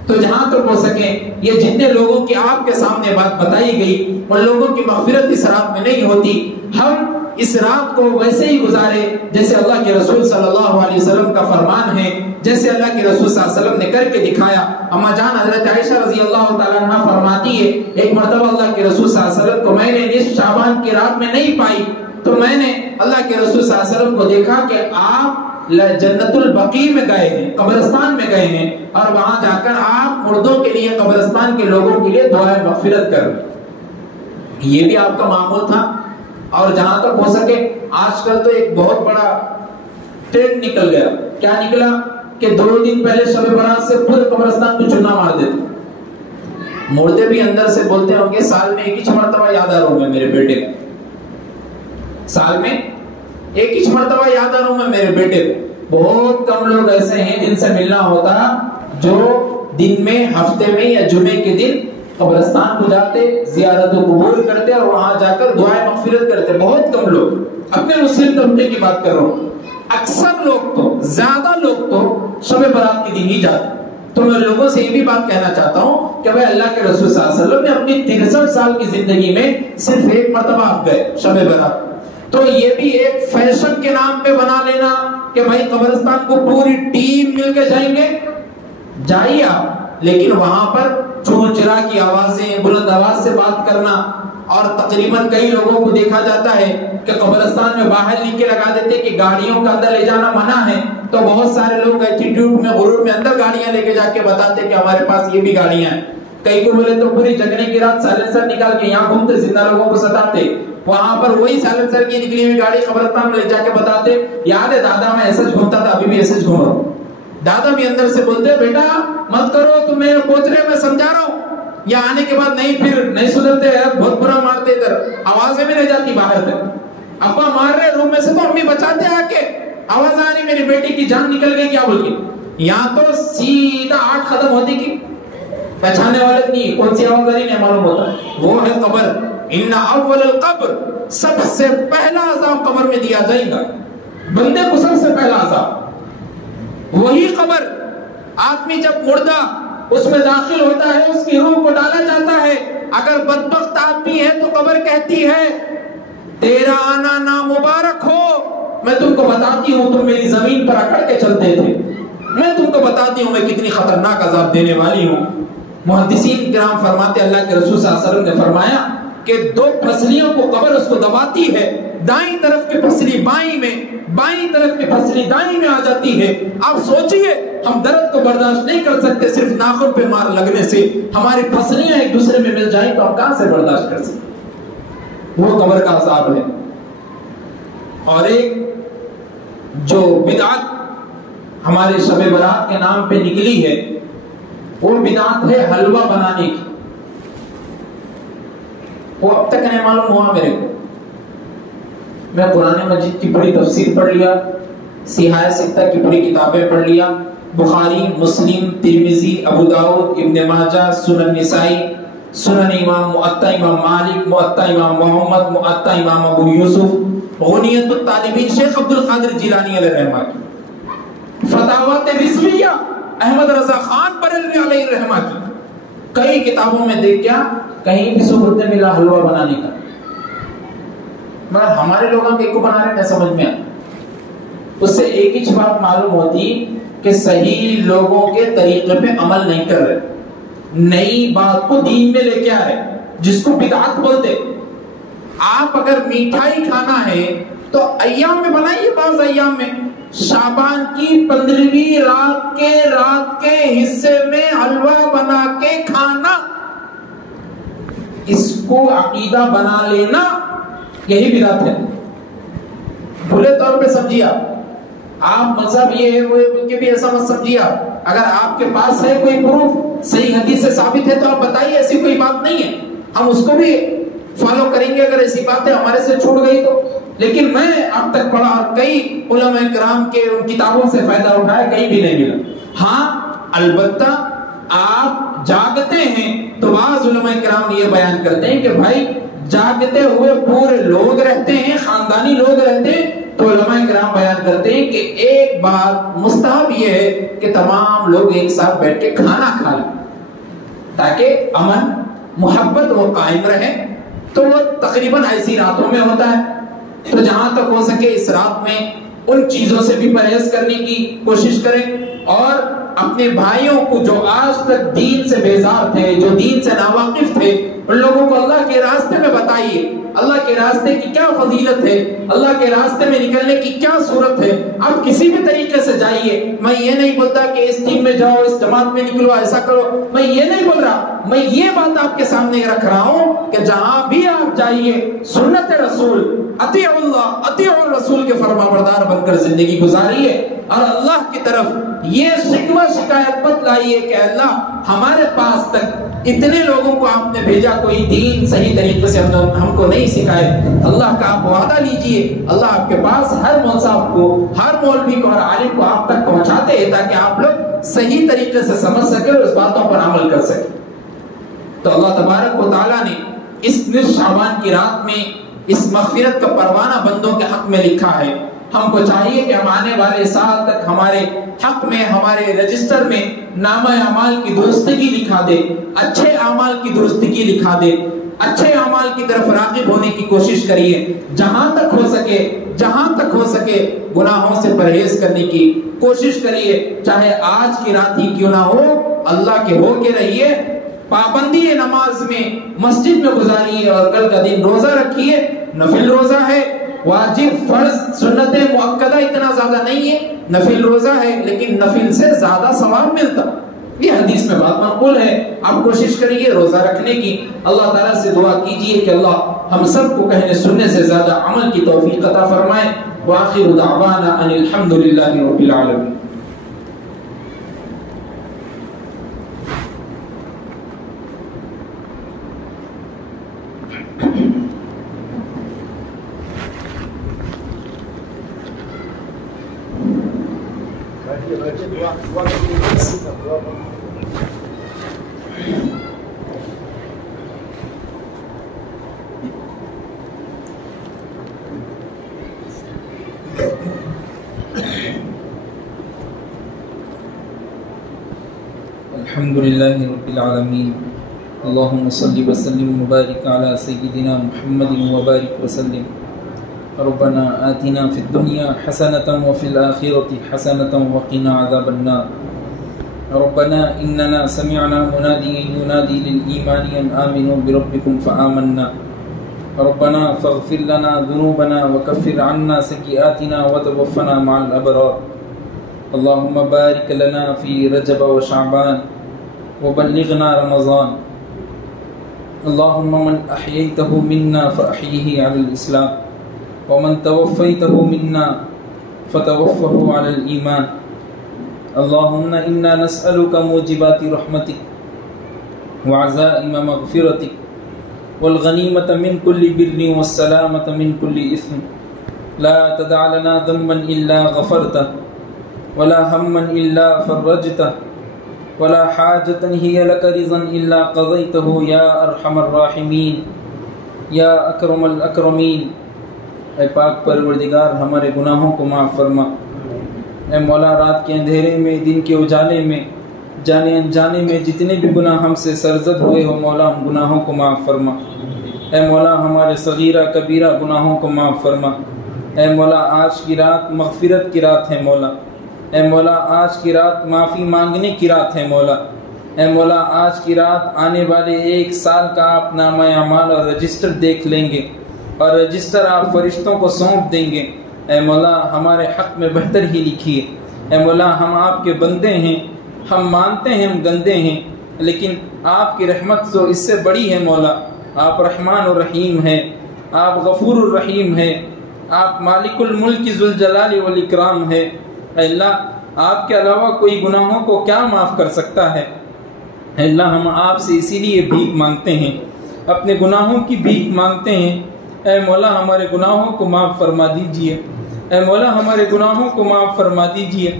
تو جہاں تک ہو سکے یہ جتنے لوگوں کی آپ کے سامنے بات بتائی گئی ان لوگوں کی مغفرت اس رات میں نہیں ہوتی. ہم اس رات کو ویسے ہی گزارے جیسے اللہ کے رسول صلی اللہ علیہ وسلم کا فرمان ہے, جیسے اللہ کے رسول صلی اللہ علیہ وسلم نے کر کے دکھایا. اما جان حضرت عائشہ رضی اللہ تعالیٰ عنہ فرماتی ہے ایک مرتبہ اللہ کے رسول صلی اللہ علیہ وسلم کو میں نے نصف شعبان کی رات میں نہیں پائی تو میں نے اللہ کے رسول صلی اللہ علیہ وسلم کو دیکھا کہ آپ جنت البقیع میں گئے ہیں, قبرستان میں گئے ہیں اور وہاں جا کر آپ مردوں کے لیے قبرستان کے لوگوں کے لیے دعائیں مغفرت کر. یہ بھی آپ کا معمول تھا. اور جہاں تک ہو سکے آج کل تو ایک بہت بڑا ٹرینڈ نکل گیا. کیا نکلا کہ 2 دن پہلے شب برات سے پورے قبرستان کو چونا مار دیتے. مردے بھی اندر سے بولتے ہوں گے سال میں ایک ہی مرتبہ یاد آ رہا ہوں میں میرے بیٹے کو, سال میں ایک ہی مرتبہ یاد آ رہا ہوں میں میرے بیٹے کو. بہت کم لوگ ایسے ہیں جن سے ملنا ہوتا جو دن میں ہفتے میں یا جمعے کے دن قبرستان کو جاتے زیارت و قبول کرتے اور وہاں جا کر دعائیں مغفرت کرتے. بہت کم لوگ, اپنے مسلم طبقے کی بات کر رہا ہوں. اکثر لوگ تو زیادہ لوگ تو شب برات کے دن ہی جاتے. تو میں لوگوں سے یہ بھی بات کہنا چاہتا ہوں کہ بھائی اللہ کے رسول صلی اللہ علیہ وسلم نے اپنی 63 سال کی زندگی میں صرف ایک مرتبہ آپ گئے شب برات. تو یہ بھی ایک فیشن کے نام پہ بنا لینا کہ بھائی قبرستان کو پوری ٹیم مل کے جائیں گے. جائیے آپ, لیکن وہاں پر چون چرا کی آوازیں, بلند آواز سے بات کرنا, اور تقریباً کئی لوگوں کو دیکھا جاتا ہے کہ قبرستان میں باہر لکھ کے لگا دیتے کہ گاڑیوں کا اندر لے جانا منع ہے. تو بہت سارے لوگ ایٹیٹیوڈ میں غرور میں اندر گاڑیاں لے کے جا کے بتاتے کہ ہمارے پاس یہ بھی گاڑیاں ہیں. کئی کو بولے تو پوری جگنے کی رات سائلنسر نکال کے یہاں گھومتے زندہ لوگوں کو ستاتے. وہاں پر وہی سائلنسر کی نکلی ہوئی گاڑی قبرستان میں لے جا کے بتاتے یاد ہے دادا میں ایسے گھومتا تھا ابھی بھی ایسے گھوم رہا ہوں. دادا بھی اندر سے بولتے بیٹا مت کرو تم میرے پوترے میں سمجھا رہا ہوں. یا آنے کے بعد نہیں پھر نہیں سدھرتے بہت برا مارتے, ادھر آوازیں بھی نہیں جاتی باہر تک. ابا مار رہے روم میں سے تو امی بچاتے آ کے, آواز آ رہی میری بیٹی کی جان نکل گئی کیا بول کے. یہاں تو سیدھا 8 ختم ہوتی کی پہچانے والے نہیں, کون سی آواز آ رہی نہیں معلوم ہوتا. وہ ہے قبر. ان اول القبر, سب سے پہلا عذاب قبر میں دیا جائے گا بندے کو. سب سے پہلا عذاب وہی قبر. آدمی جب مردہ اس میں داخل ہوتا ہے اس کی روح کو ڈالا جاتا ہے. اگر بدبخت آدمی ہے تو قبر کہتی ہے تیرا آنا نامبارک ہو. میں تم کو بتاتی ہوں تم میری زمین پر اکڑ کے چلتے تھے, میں تم کو بتاتی ہوں میں کتنی خطرناک عذاب دینے والی ہوں. محدثین کرام فرماتے اللہ کے رسول صلی اللہ علیہ وسلم نے فرمایا کہ 2 پسلیوں کو قبر اس کو دباتی ہے. دائیں طرف کی پسلی بائیں میں, بائیں طرف کی پسلی دائیں میں آ جاتی ہے. آپ سوچئے ہم درد کو برداشت نہیں کر سکتے صرف ناخن پہ مار لگنے سے. ہماری پسلیاں ایک دوسرے میں مل جائیں تو ہم کہاں سے برداشت کر سکتے. وہ قبر کا عذاب ہے. اور ایک جو بدعت ہمارے شب برات کے نام پہ نکلی ہے وہ بدعت ہے حلوہ بنانے کی. وہ اب تک نہیں معلوم ہوا میرے کو. میں قرآن مجید کی پوری تفسیر پڑھ لیا, سیحہ ستہ کی پوری کتابیں پڑھ لیا, بخاری, مسلم, ترمذی, ابو داؤد, ابن ماجہ, سنن نسائی, سنن امام موطا امام مالک, موطا امام محمد, موطا امام ابو یوسف, غنیت الطالبین شیخ عبد القادر جیلانی علیہ رحمہ کی, فتاوات رضویہ احمد رضا خان بریلوی علیہ رحمہ کی. کئی کتابوں میں دیکھ کیا کہیں بھی ثبوت نہیں ملا حلوہ بنانے کا. مگر ہمارے لوگوں کے کو بنا رہے ہیں سمجھ میں. اس سے ایک ہی بات معلوم ہوتی کہ صحیح لوگوں کے طریقے پہ عمل نہیں کر رہے, نئی بات کو دین میں لے کے آ رہے جس کو بدعت بولتے. آپ اگر میٹھائی کھانا ہے تو ایام میں بنائیے, بعض ایام میں شعبان کی 15ویں رات کے حصے میں حلوہ بنا کے کھانا, اس کو عقیدہ بنا لینا یہی بدعت ہے. بھلے طور پہ سمجھیے آپ مذہب یہ ہے وہ ہے بلکہ بھی ایسا مت سمجھیے آپ. اگر آپ کے پاس ہے کوئی پروف صحیح حدیث سے ثابت ہے تو آپ بتائیے، ایسی کوئی بات نہیں ہے، ہم اس کو بھی فالو کریں گے اگر ایسی باتیں ہمارے سے چھوٹ گئی تو۔ لیکن میں اب تک پڑھا اور کئی علماء کرام کے ان کتابوں سے فائدہ اٹھایا، کہیں بھی نہیں ملا۔ ہاں البتہ آپ جاگتے ہیں تو بعض علماء کرام یہ بیان کرتے ہیں کہ بھائی جاگتے ہوئے پورے لوگ رہتے ہیں، خاندانی لوگ رہتے ہیں، تو علماء کرام بیان کرتے ہیں کہ ایک بات مستحب یہ ہے کہ تمام لوگ ایک ساتھ بیٹھ کے کھانا کھا لیں تاکہ امن محبت وہ قائم رہے۔ تو وہ تقریباً ایسی راتوں میں ہوتا ہے، تو جہاں تک ہو سکے اس رات میں ان چیزوں سے بھی پرہیز کرنے کی کوشش کریں، اور اپنے بھائیوں کو جو آج تک دین سے بیزار تھے، جو دین سے ناواقف تھے، ان لوگوں کو اللہ کے راستے میں بتائیے اللہ کے راستے کی کیا فضیلت ہے، اللہ کے راستے میں نکلنے کی کیا صورت ہے۔ آپ کسی بھی طریقے سے جائیے، میں یہ نہیں بولتا کہ اس ٹیم میں جاؤ، اس جماعت میں نکلو، ایسا کرو، میں یہ نہیں بول رہا، میں یہ بات آپ کے سامنے رکھ رہا ہوں کہ جہاں بھی آپ جائیے سنت رسول، اطیع اللہ اطیع الرسول کے فرما بردار بن کر زندگی گزاریے، اور اللہ کی طرف یہ شکوہ شکایت مت لائیے کہ اللہ ہمارے پاس تک اتنے لوگوں کو آپ نے بھیجا، کوئی دین صحیح طریقے سے ہم کو نہیں سکھائے۔ اللہ کا آپ وعدہ لیجئے، اللہ آپ کے پاس ہر مصاب کو، ہر مولوی کو، ہر عالم کو آپ تک پہنچاتے ہیں تاکہ آپ لوگ صحیح طریقے سے سمجھ سکے اور اس باتوں پر عمل کر سکے۔ تو اللہ تبارک و تعالیٰ نے اس نصف شعبان کی رات میں اس مغفرت کا پروانہ بندوں کے حق میں لکھا ہے۔ ہم کو چاہیے کہ ہم آنے والے سال تک ہمارے حق میں، ہمارے رجسٹر میں نامہ اعمال کی درستگی لکھا دے، اچھے اعمال کی درستگی لکھا دے، اچھے اعمال کی طرف راغب ہونے کی کوشش کریے، جہاں تک ہو سکے گناہوں سے پرہیز کرنے کی کوشش کریے، چاہے آج کی رات ہی کیوں نہ ہو، اللہ کے ہو کے رہیے، پابندی نماز میں مسجد میں گزاریے، اور کل کا دن روزہ رکھیے، نفل روزہ ہے، واجب فرض سنت مؤکدہ اتنا زیادہ نہیں ہے، نفل روزہ ہے لیکن نفل سے زیادہ ثواب ملتا، یہ حدیث میں بات منقول ہے۔ آپ کوشش کریے روزہ رکھنے کی، اللہ تعالیٰ سے دعا کیجئے کہ اللہ ہم سب کو کہنے سننے سے زیادہ عمل کی توفیق عطا فرمائے۔ وآخر دعوانا ان الحمدللہ رب العالمین۔ الحمدللہ رب العالمین، اللہم صلی وسلم وبارک علی سیدنا محمد وبارک وسلم۔ ربنا آتنا فی الدنیا حسنة وفی الآخرة حسنة وقنا عذاب النار۔ ربنا اننا سمعنا منادیا ینادی للایمان ان آمنوا بربکم فآمنا۔ ربنا فاغفر لنا ذنوبنا وکفر عنا سیئاتنا وتوفنا مع الابرار۔ اللهم بارك لنا في رجب وشعبان وبلغنا رمضان۔ اللهم من أحييته منا فأحيه على الإسلام، ومن توفيته منا فتوفه على الإيمان۔ اللهم إنا نسألك موجبات رحمتك وعزائم مغفرتك والغنيمة من كل بر والسلامة من كل إثم، لا تدع لنا ذنبا إلا غفرته ولا هما إلا فرجته ولا حاجة هي لك رضا إلا قضيته يا أرحم الراحمين یا اکرم الاکرمین۔ اے پاک پروردگار ہمارے گناہوں کو معاف فرما۔ اے مولا رات کے اندھیرے میں، دن کے اجالے میں، جانے انجانے میں جتنے بھی گناہ ہم سے سرزد ہوئے ہو مولا، ہم گناہوں کو معاف فرما۔ اے مولا ہمارے صغیرہ کبیرہ گناہوں کو معاف فرما۔ اے مولا آج کی رات مغفرت کی رات ہے مولا۔ اے مولا آج کی رات معافی مانگنے کی رات ہے مولا۔ اے مولا آج کی رات آنے والے ایک سال کا آپ نامہ اعمال اور رجسٹر دیکھ لیں گے، اور رجسٹر آپ فرشتوں کو سونپ دیں گے۔ اے مولا ہمارے حق میں بہتر ہی لکھیے۔ اے مولا ہم آپ کے بندے ہیں، ہم مانتے ہیں ہم گندے ہیں، لیکن آپ کی رحمت تو اس سے بڑی ہے مولا۔ آپ رحمان الرحیم ہیں، آپ غفور الرحیم ہیں، آپ مالک الملک ذوالجلال والاکرام ہے۔ اے اللہ آپ کے علاوہ کوئی گناہوں کو کیا معاف کر سکتا ہے؟ اللہ ہم آپ سے اسی لیے بھیک مانگتے ہیں، اپنے گناہوں کی بھیک مانگتے ہیں۔ اے مولا ہمارے گناہوں کو معاف فرما دیجئے، اے مولا ہمارے گناہوں کو معاف فرما دیجئے۔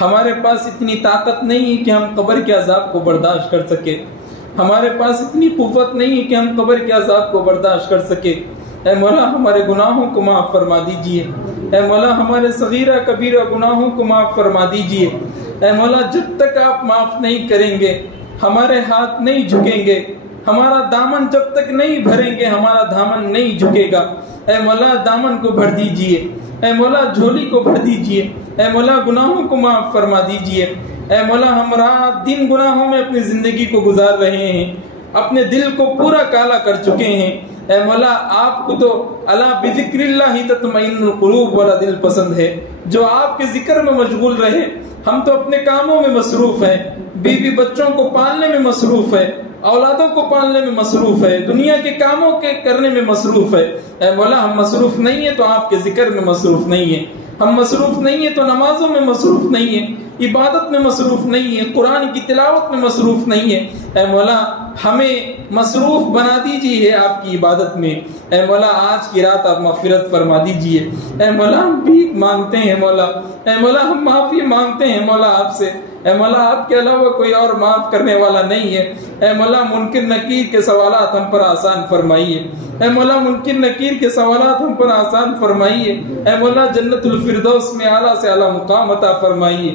ہمارے پاس اتنی طاقت نہیں ہے کہ ہم قبر کے عذاب کو برداشت کر سکے، ہمارے پاس اتنی قوت نہیں ہے کہ ہم قبر کے عذاب کو برداشت کر سکے۔ اے مولا ہمارے گناہوں کو معاف فرما دیجئے، اے مولا ہمارے صغیرہ کبیرہ گناہوں کو معاف فرما دیجئے۔ اے مولا جب تک آپ معاف نہیں کریں گے ہمارے ہاتھ نہیں جھکیں گے، ہمارا دامن جب تک نہیں بھریں گے ہمارا دامن نہیں جھکے گا۔ اے مولا دامن کو بھر دیجئے، اے مولا جھولی کو بھر دیجئے، اے مولا گناہوں کو معاف فرما دیجئے۔ اے مولا ہم رات دن گناہوں میں اپنی زندگی کو گزار رہے ہیں، اپنے دل کو پورا کالا کر چکے ہیں۔ اے مولا آپ کو تو الا بذکر اللہ تطمئن القلوب والا دل پسند ہے، جو آپ کے ذکر میں مشغول رہے۔ ہم تو اپنے کاموں میں مصروف ہیں، بیوی بچوں کو پالنے میں مصروف ہے، اولادوں کو پالنے میں مصروف ہے، دنیا کے کاموں کے کرنے میں مصروف ہے۔ اے مولا ہم مصروف نہیں ہیں تو آپ کے ذکر میں مصروف نہیں ہیں، ہم مصروف نہیں ہیں تو نمازوں میں مصروف نہیں ہیں، عبادت میں مصروف نہیں ہیں، قرآن کی تلاوت میں مصروف نہیں ہیں۔ اے مولا ہمیں مصروف بنا دیجیے آپ کی عبادت میں۔ اے مولا آج کی رات آپ مغفرت فرما دیجیے۔ اے مولا ہم بھیک مانگتے ہیں مولا، اے مولا ہم معافی مانگتے ہیں مولا آپ سے۔ اے مولا آپ کے علاوہ کوئی اور معاف کرنے والا نہیں ہے۔ اے مولا منکر نکیر کے سوالات ہم پر آسان فرمائیے، اے مولا منکر نکیر کے سوالات ہم پر آسان فرمائیے۔ اے مولا جنت الفردوس میں اعلیٰ سے اعلیٰ مقام عطا فرمائیے۔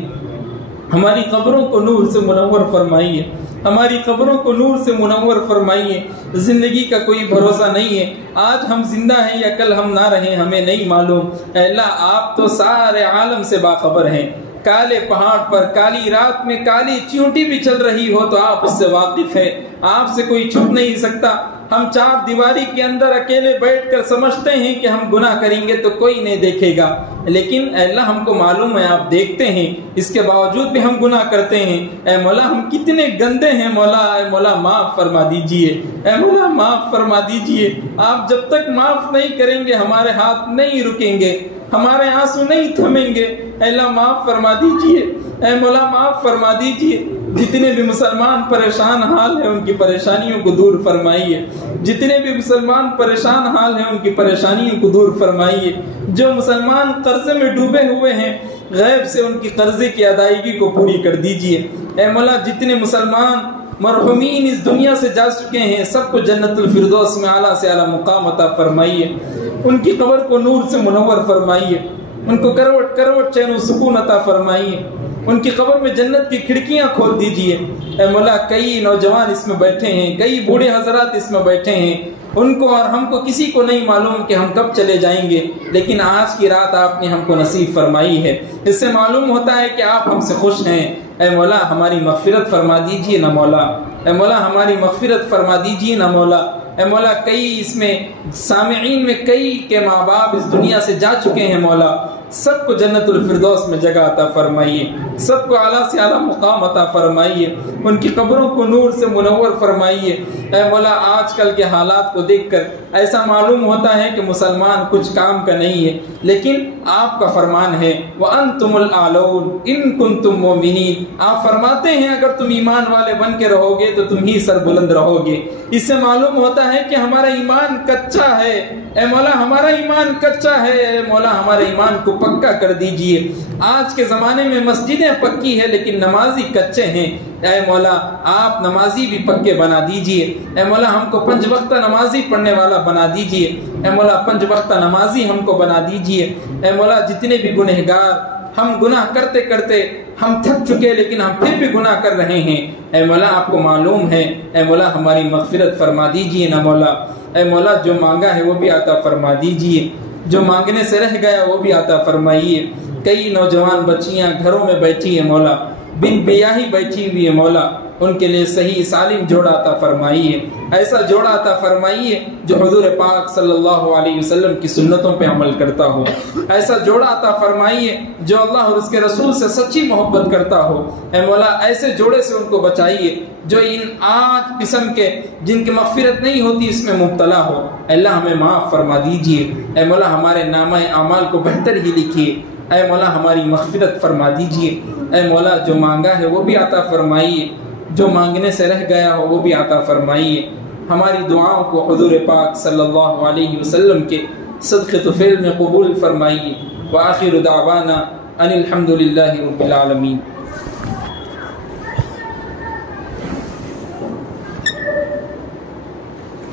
ہماری قبروں کو نور سے منور فرمائیے، ہماری قبروں کو نور سے منور فرمائیے۔ زندگی کا کوئی بھروسہ نہیں ہے، آج ہم زندہ ہیں یا کل ہم نہ رہیں ہمیں نہیں معلوم۔ اے اللہ آپ تو سارے عالم سے باخبر ہیں، کالے پہاڑ پر کالی رات میں کالی چیونٹی بھی چل رہی ہو تو آپ اس سے واقف ہے، آپ سے کوئی چھپ نہیں سکتا۔ ہم چار دیواری کے اندر اکیلے بیٹھ کر سمجھتے ہیں کہ ہم گناہ کریں گے تو کوئی نہیں دیکھے گا، لیکن اے اللہ ہم کو معلوم ہے آپ دیکھتے ہیں، اس کے باوجود بھی ہم گناہ کرتے ہیں۔ اے مولا ہم کتنے گندے ہیں مولا، اے مولا معاف فرما دیجئے، اے مولا معاف فرما دیجئے۔ آپ جب تک معاف نہیں کریں گے ہمارے ہاتھ نہیں رکیں گے، ہمارے آنسو نہیں تھمیں گے۔ اے اللہ معاف فرما دیجئے، اے مولا معاف فرما دیجئے۔ جتنے بھی مسلمان پریشان حال ہیں ان کی پریشانیوں کو دور فرمائیے، جتنے بھی مسلمان پریشان حال ہیں ان کی پریشانیوں کو دور فرمائیے۔ جو مسلمان قرضے میں ڈوبے ہوئے ہیں غیب سے ان کی قرضے کی ادائیگی کو پوری کر دیجئے۔ اے مولا جتنے مسلمان مرحومین اس دنیا سے جا چکے ہیں سب کو جنت الفردوس میں اعلیٰ سے اعلیٰ مقام عطا فرمائیے، ان کی قبر کو نور سے منور فرمائیے، ان کو کروٹ کروٹ چین و سکون عطا فرمائیے، ان کی قبر میں جنت کی کھڑکیاں کھول دیجئے۔ اے مولا کئی نوجوان اس میں بیٹھے ہیں، کئی بوڑھے حضرات اس میں بیٹھے ہیں، ان کو اور ہم کو کسی کو نہیں معلوم کہ ہم کب چلے جائیں گے، لیکن آج کی رات آپ نے ہم کو نصیب فرمائی ہے، اس سے معلوم ہوتا ہے کہ آپ ہم سے خوش ہیں۔ اے مولا ہماری مغفرت فرما دیجئے نا مولا، اے مولا ہماری مغفرت فرما دیجئے نا مولا۔ اے مولا کئی اس میں سامعین میں کئی کے ماں باپ اس دنیا سے جا چکے ہیں مولا، سب کو جنت الفردوس میں جگہ عطا فرمائیے، سب کو اعلیٰ سے اعلیٰ مقام عطا فرمائیے، ان کی قبروں کو نور سے منور فرمائیے۔ اے مولا آج کل کے حالات کو دیکھ کر ایسا معلوم ہوتا ہے کہ مسلمان کچھ کام کا نہیں ہے، لیکن آپ کا فرمان ہے وَأَنْتُمُ الْأَعْلَوْنَ إِن كُنتُم مُؤْمِنِينَ، آپ فرماتے ہیں اگر تم ایمان والے بن کے رہو گے تو تم ہی سر بلند رہو گے۔ اس سے معلوم ہوتا ہے کہ ہمارا ایمان کچا ہے۔ اے مولا ہمارا ایمان کچا ہے، اے مولا ہمارے ایمان کو پکا کر دیجئے۔ آج کے زمانے میں مسجدیں پکی ہیں لیکن نمازی کچے ہیں، اے مولا آپ نمازی بھی پکے بنا دیجئے۔ اے مولا ہم کو 5 وقت نمازی پڑھنے والا بنا دیجئے، اے مولا 5 وقت نمازی ہم کو بنا دیجئے۔ اے مولا جتنے بھی گنہگار ہم گناہ کرتے کرتے ہم تھک چکے لیکن ہم پھر بھی گناہ کر رہے ہیں، اے مولا آپ کو معلوم ہے، اے مولا ہماری مغفرت فرما دیجئے نا مولا۔ اے مولا جو مانگا ہے وہ بھی عطا فرما دیجئے، جو مانگنے سے رہ گیا وہ بھی عطا فرمائیے۔ کئی نوجوان بچیاں گھروں میں بیٹھی ہیں مولا، بن بیاہی بیٹھی ہوئی ہے مولا، ان کے لیے صحیح سالم جوڑا عطا فرمائیے، ایسا جوڑا عطا فرمائیے جو حضور پاک صلی اللہ علیہ وسلم کی سنتوں پہ عمل کرتا ہو، ایسا جوڑا عطا فرمائیے جو اللہ اور اس کے رسول سے سچی محبت کرتا ہو۔ اے مولا ایسے جوڑے سے ان کو بچائیے جو ان 8 قسم کے جن کی مغفرت نہیں ہوتی اس میں مبتلا ہو۔ اللہ ہمیں معاف فرما دیجئے، اے مولا ہمارے نامہ اعمال کو بہتر ہی لکھیے، اے مولا ہماری مغفرت فرما دیجئے، اے مولا جو مانگا ہے وہ بھی عطا فرمائیے، جو مانگنے سے رہ گیا ہو وہ بھی عطا فرمائیے، ہماری دعاؤں کو حضور پاک صلی اللہ علیہ وسلم کے صدقے طفیل میں قبول فرمائیے۔ وآخر دعوانا ان الحمد للہ رب العالمین۔